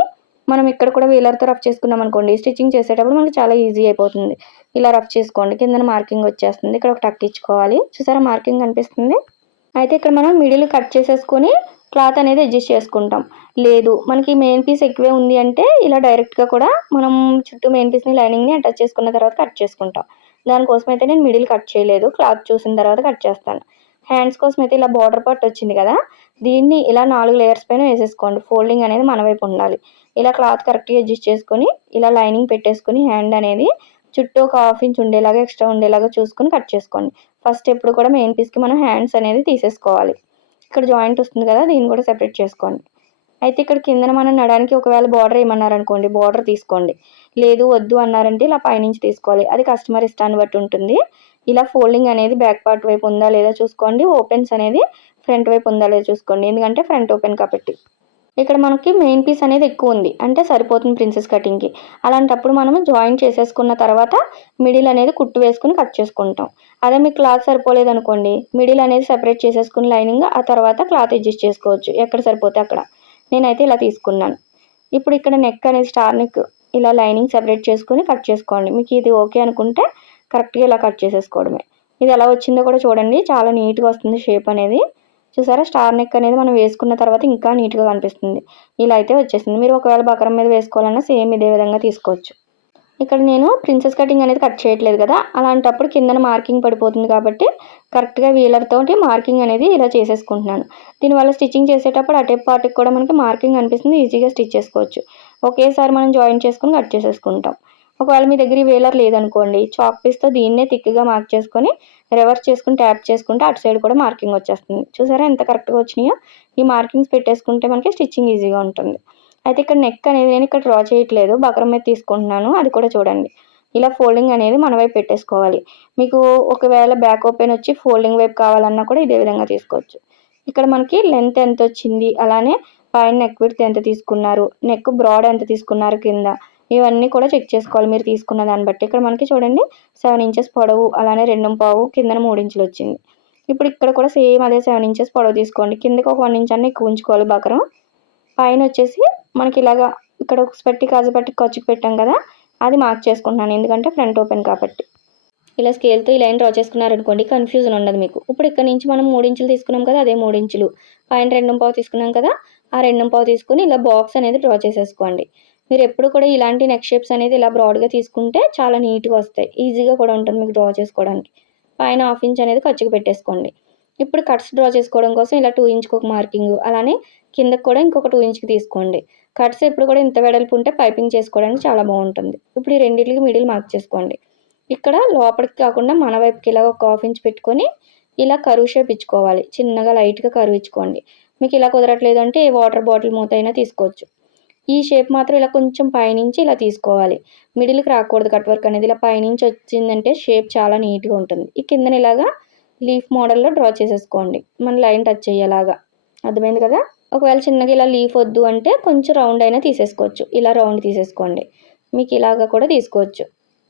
మనం ఇక్కడ కూడా వీలర్తో రఫ్ చేసుకున్నాం అనుకోండి స్టిచ్చింగ్ చేసేటప్పుడు మనకి చాలా ఈజీ అయిపోతుంది. ఇలా రఫ్ చేసుకోండి కింద మార్కింగ్ వచ్చేస్తుంది. ఇక్కడ ఒక టక్ ఇచ్చుకోవాలి. చూసారా మార్కింగ్ కనిపిస్తుంది? అయితే ఇక్కడ మనం మిడిల్ కట్ చేసేసుకొని క్లాత్ అనేది అడ్జస్ట్ చేసుకుంటాం. లేదు. మనకి మెయిన్ పీస్ ఎక్కువే ఉంది అంటే ఇలా డైరెక్ట్గా కూడా మనం చుట్టూ మెయిన్ పీస్ని లైనింగ్ని అటాచ్ చేసుకున్న తర్వాత కట్ చేసుకుంటాం. దానికోసం అయితే నేను మిడిల్ కట్ చేయలేదు. క్లాత్ చూసిన తర్వాత కట్ చేస్తాను. హ్యాండ్స్ కోసం అయితే ఇలా బార్డర్ పార్ట్ వచ్చింది కదా దీన్ని ఇలా నాలుగు లేయర్స్ పైన వేసేసుకోండి. ఫోల్డింగ్ అనేది మన వైపు ఉండాలి. ఇలా క్లాత్ కరెక్ట్గా అడ్జస్ట్ చేసుకొని ఇలా లైనింగ్ పెట్టేసుకొని హ్యాండ్ అనేది చుట్టూ ఒక హాఫ్ ఇంచ్ ఉండేలాగా ఎక్స్ట్రా ఉండేలాగా చూసుకొని కట్ చేసుకోండి. ఫస్ట్ ఎప్పుడు కూడా మెయిన్ పీస్కి మనం హ్యాండ్స్ అనేది తీసేసుకోవాలి. ఇక్కడ జాయింట్ వస్తుంది కదా దీన్ని కూడా సెపరేట్ చేసుకోండి. అయితే ఇక్కడ కిందన మనం నడడానికి ఒకవేళ బార్డర్ ఏమన్నారనుకోండి బార్డర్ తీసుకోండి. లేదు వద్దు అన్నారంటే ఇలా పైనుంచి తీసుకోవాలి. అది కస్టమర్ ఇష్టాన్ని బట్టి ఉంటుంది. ఇలా ఫోల్డింగ్ అనేది బ్యాక్ పార్ట్ వైపు ఉందా లేదా చూసుకోండి. ఓపెన్స్ అనేది ఫ్రంట్ వైపు ఉందా లేదా చూసుకోండి. ఎందుకంటే ఫ్రంట్ ఓపెన్ కాబట్టి. ఇక్కడ మనకి మెయిన్ పీస్ అనేది ఎక్కువ ఉంది. అంటే సరిపోతుంది ప్రిన్సెస్ కటింగ్కి అలాంటప్పుడు మనం జాయిన్ చేసేసుకున్న తర్వాత మిడిల్ అనేది కుట్టు వేసుకుని కట్ చేసుకుంటాం. అదే మీకు క్లాత్ సరిపోలేదు అనుకోండి మిడిల్ అనేది సెపరేట్ చేసేసుకుని లైనింగ్ ఆ తర్వాత క్లాత్ అడ్జస్ట్ చేసుకోవచ్చు. ఎక్కడ సరిపోతే అక్కడ. నేనైతే ఇలా తీసుకున్నాను. ఇప్పుడు ఇక్కడ నెక్ అనేది స్టార్ నెక్ ఇలా లైనింగ్ సెపరేట్ చేసుకుని కట్ చేసుకోండి మీకు ఇది ఓకే అనుకుంటే కరెక్ట్గా ఇలా కట్ చేసేసుకోవడమే. ఇది ఎలా వచ్చిందో కూడా చూడండి. చాలా నీట్గా వస్తుంది షేప్ అనేది. చూసారా? స్టార్ నెక్ అనేది మనం వేసుకున్న తర్వాత ఇంకా నీట్గా కనిపిస్తుంది. ఇలా అయితే వచ్చేసింది. మీరు ఒకవేళ బకరం మీద వేసుకోవాలన్నా సేమ్ ఇదే విధంగా తీసుకోవచ్చు. ఇక్కడ నేను ప్రిన్సెస్ కటింగ్ అనేది కట్ చేయట్లేదు కదా. అలాంటప్పుడు కిందన మార్కింగ్ పడిపోతుంది కాబట్టి కరెక్ట్గా వీలర్తో మార్కింగ్ అనేది ఇలా చేసేసుకుంటున్నాను. దీనివల్ల స్టిచ్చింగ్ చేసేటప్పుడు అటే పార్ట్కి కూడా మనకి మార్కింగ్ అనిపిస్తుంది. ఈజీగా స్టిచ్ చేసుకోవచ్చు. ఒకేసారి మనం జాయిన్ చేసుకొని కట్ చేసేసుకుంటాం. ఒకవేళ మీ దగ్గర వేలర్ లేదనుకోండి చాక్ పీస్తో దీన్నే థిక్గా మార్క్ చేసుకొని రివర్స్ చేసుకుని ట్యాప్ చేసుకుంటే అటు సైడ్ కూడా మార్కింగ్ వచ్చేస్తుంది. చూసారా ఎంత కరెక్ట్గా వచ్చినాయో? ఈ మార్కింగ్స్ పెట్టేసుకుంటే మనకి స్టిచ్చింగ్ ఈజీగా ఉంటుంది. అయితే ఇక్కడ నెక్ అనేది నేను ఇక్కడ డ్రా చేయట్లేదు. బకరం మీద తీసుకుంటున్నాను. అది కూడా చూడండి. ఇలా ఫోల్డింగ్ అనేది మన వైపు పెట్టేసుకోవాలి. మీకు ఒకవేళ బ్యాక్ ఓపెన్ వచ్చి ఫోల్డింగ్ వైపు కావాలన్నా కూడా ఇదే విధంగా తీసుకోవచ్చు. ఇక్కడ మనకి లెంత్ ఎంత వచ్చింది? అలానే పైన నెక్ విడ్త్ ఎంత తీసుకున్నారు? నెక్ బ్రాడ్ ఎంత తీసుకున్నారు కింద? ఇవన్నీ కూడా చెక్ చేసుకోవాలి. మీరు తీసుకున్న దాన్ని బట్టి. ఇక్కడ మనకి చూడండి సెవెన్ ఇంచెస్ పొడవు అలానే రెండు పావు కింద మూడు ఇంచులు వచ్చింది. ఇప్పుడు ఇక్కడ కూడా సేమ్ అదే సెవెన్ ఇంచెస్ పొడవు తీసుకోండి. కిందకి ఒక వన్ ఇంచ్ అన్న ఎక్కువ ఉంచుకోవాలి బకరం. పైన వచ్చేసి మనకి ఇలాగా ఇక్కడ ఒక స్పెట్టి కాజు పట్టి ఖర్చుకు పెట్టాం కదా అది మార్క్ చేసుకుంటున్నాను. ఎందుకంటే ఫ్రంట్ ఓపెన్ కాబట్టి. ఇలా స్కేల్తో ఈ లైన్ డ్రా చేసుకున్నారనుకోండి కన్ఫ్యూజన్ ఉండదు మీకు. ఇప్పుడు ఇక్కడ నుంచి మనం మూడు ఇంచులు తీసుకున్నాం కదా అదే మూడు ఇంచులు. పైన రెండు పావు తీసుకున్నాం కదా ఆ రెండు పావు తీసుకుని ఇలా బాక్స్ అనేది డ్రా చేసేసుకోండి. మీరు ఎప్పుడు కూడా ఇలాంటి నెక్ షేప్స్ అనేది ఇలా బ్రాడ్గా తీసుకుంటే చాలా నీట్గా వస్తాయి. ఈజీగా కూడా ఉంటుంది మీకు డ్రా చేసుకోవడానికి. పైన హాఫ్ ఇంచ్ అనేది ఖర్చుకు పెట్టేసుకోండి. ఇప్పుడు కట్స్ డ్రా చేసుకోవడం కోసం ఇలా టూ ఇంచ్కి ఒక మార్కింగ్ అలానే కిందకి కూడా ఇంకొక టూ ఇంచ్కి తీసుకోండి. కట్స్ ఎప్పుడు కూడా ఇంత వెడల్పు ఉంటే పైపింగ్ చేసుకోవడానికి చాలా బాగుంటుంది. ఇప్పుడు ఈ రెండింటికి మిడిల్ మార్క్ చేసుకోండి. ఇక్కడ లోపలికి కాకుండా మన వైపుకి ఇలా ఒక హాఫ్ ఇంచ్ పెట్టుకొని ఇలా కరువు షేప్ ఇచ్చుకోవాలి. చిన్నగా లైట్గా కరువు ఇచ్చుకోండి. మీకు ఇలా కుదరట్లేదు అంటే వాటర్ బాటిల్ మూత అయినా తీసుకోవచ్చు. ఈ షేప్ మాత్రం ఇలా కొంచెం పైనుంచి ఇలా తీసుకోవాలి. మిడిల్కి రాకూడదు కట్ వర్క్ అనేది. ఇలా పైనుంచి వచ్చిందంటే షేప్ చాలా నీట్గా ఉంటుంది. ఈ కిందన ఇలాగా లీఫ్ మోడల్లో డ్రా చేసేసుకోండి. మన లైన్ టచ్ అయ్యేలాగా. అర్థమైంది కదా? ఒకవేళ చిన్నగా ఇలా లీఫ్ వద్దు అంటే కొంచెం రౌండ్ అయినా తీసేసుకోవచ్చు. ఇలా రౌండ్ తీసేసుకోండి. మీకు ఇలాగా కూడా తీసుకోవచ్చు.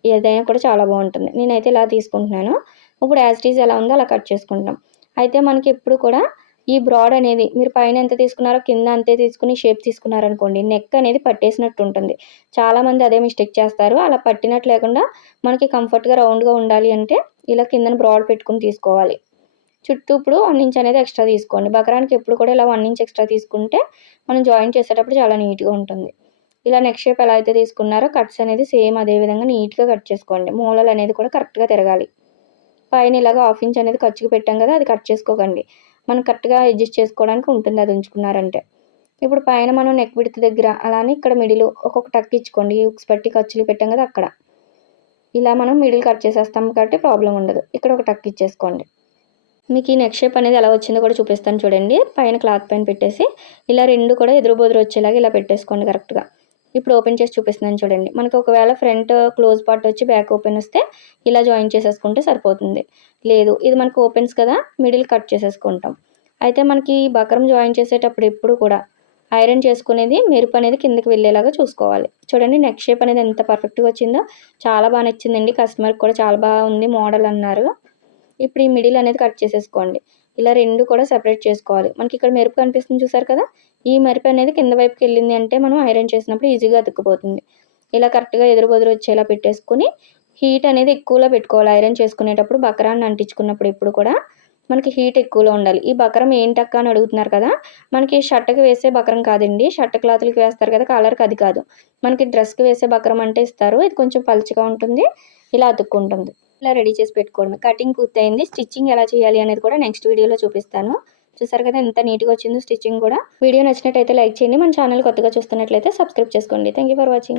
ఏదైనా కూడా చాలా బాగుంటుంది. నేనైతే ఇలా తీసుకుంటున్నాను. ఇప్పుడు యాజ్ ఎలా ఉందో అలా కట్ చేసుకుంటాం అయితే మనకి ఎప్పుడు కూడా ఈ బ్రాడ్ అనేది మీరు పైన ఎంత తీసుకున్నారో కింద అంతే తీసుకుని షేప్ తీసుకున్నారనుకోండి నెక్ అనేది పట్టేసినట్టు ఉంటుంది. చాలామంది అదే మిస్టేక్ చేస్తారు. అలా పట్టినట్టు లేకుండా మనకి కంఫర్ట్గా రౌండ్గా ఉండాలి అంటే ఇలా కిందన బ్రాడ్ పెట్టుకుని తీసుకోవాలి. చుట్టూ ఇప్పుడు వన్ ఇంచ్ అనేది ఎక్స్ట్రా తీసుకోండి. బకరానికి ఎప్పుడు కూడా ఇలా వన్ ఇంచ్ ఎక్స్ట్రా తీసుకుంటే మనం జాయిన్ చేసేటప్పుడు చాలా నీట్గా ఉంటుంది. ఇలా నెక్ షేప్ ఎలా అయితే తీసుకున్నారో కట్స్ అనేది సేమ్ అదే విధంగా నీట్గా కట్ చేసుకోండి. మూలలు అనేది కూడా కరెక్ట్గా తిరగాలి. పైన ఇలాగ హాఫ్ ఇంచ్ అనేది ఖర్చుకు పెట్టాం కదా అది కట్ చేసుకోకండి. మనం కరెక్ట్గా అడ్జస్ట్ చేసుకోవడానికి ఉంటుంది అది ఉంచుకున్నారంటే. ఇప్పుడు పైన మనం నెక్ విడత దగ్గర అలానే ఇక్కడ మిడిల్ ఒక్కొక్క టక్ ఇచ్చుకోండి. ఉక్స్ పట్టి ఖర్చులు పెట్టాం కదా అక్కడ. ఇలా మనం మిడిల్ కట్ చేసేస్తాం కాబట్టి ప్రాబ్లం ఉండదు. ఇక్కడ ఒక టక్ ఇచ్చేసుకోండి. మీకు ఈ నెక్ షేప్ అనేది ఎలా వచ్చిందో కూడా చూపిస్తాను చూడండి. పైన క్లాత్ పైన పెట్టేసి ఇలా రెండు కూడా ఎదురు బొదురు వచ్చేలాగా ఇలా పెట్టేసుకోండి కరెక్ట్గా ఇప్పుడు ఓపెన్ చేసి చూపిస్తున్నాను చూడండి. మనకు ఒకవేళ ఫ్రంట్ క్లోజ్ పార్ట్ వచ్చి బ్యాక్ ఓపెన్ వస్తే ఇలా జాయిన్ చేసేసుకుంటే సరిపోతుంది. లేదు ఇది మనకు ఓపెన్స్ కదా మిడిల్ కట్ చేసేసుకుంటాం. అయితే మనకి బకరం జాయిన్ చేసేటప్పుడు ఎప్పుడు కూడా ఐరన్ చేసుకునేది మెరుపు అనేది కిందకి వెళ్ళేలాగా చూసుకోవాలి. చూడండి నెక్ షేప్ అనేది ఎంత పర్ఫెక్ట్గా వచ్చిందో చాలా బాగా నచ్చిందండి. కస్టమర్కి కూడా చాలా బాగా ఉంది మోడల్ అన్నారు. ఇప్పుడు ఈ మిడిల్ అనేది కట్ చేసేసుకోండి. ఇలా రెండు కూడా సెపరేట్ చేసుకోవాలి. మనకి ఇక్కడ మెరుపు కనిపిస్తుంది చూసారు కదా? ఈ మెరుపు అనేది కింద వైపుకి వెళ్ళింది అంటే మనం ఐరన్ చేసినప్పుడు ఈజీగా అతుక్కుపోతుంది. ఇలా కరెక్ట్గా ఎదురు బదురు వచ్చేలా పెట్టేసుకుని హీట్ అనేది ఎక్కువలో పెట్టుకోవాలి. ఐరన్ చేసుకునేటప్పుడు బకరాన్ని అంటించుకున్నప్పుడు ఇప్పుడు కూడా మనకి హీట్ ఎక్కువలో ఉండాలి. ఈ బకరం ఏంటక్క అని అడుగుతున్నారు కదా? మనకి షర్ట్కి వేసే బకరం కాదండి. షర్ట్ క్లాత్లకి వేస్తారు కదా? కలర్కి అది కాదు. మనకి డ్రెస్కి వేసే బకరం అంటే ఇస్తారు. ఇది కొంచెం పలుచగా ఉంటుంది. ఇలా అతుక్కుంటుంది. ఇలా రెడీ చేసి పెట్టుకోవడమే. కటింగ్ పూర్తయింది. స్టిచ్చింగ్ ఎలా చేయాలి అనేది కూడా నెక్స్ట్ వీడియోలో చూపిస్తాను. చూసారు కదా ఎంత నీట్గా వచ్చిందో స్టిచ్చింగ్ కూడా. వీడియో నచ్చినట్టయితే లైక్ చేయండి. మన ఛానల్ కొత్తగా చూస్తున్నట్లయితే సబ్స్క్రైబ్ చేసుకోండి. Thank you for watching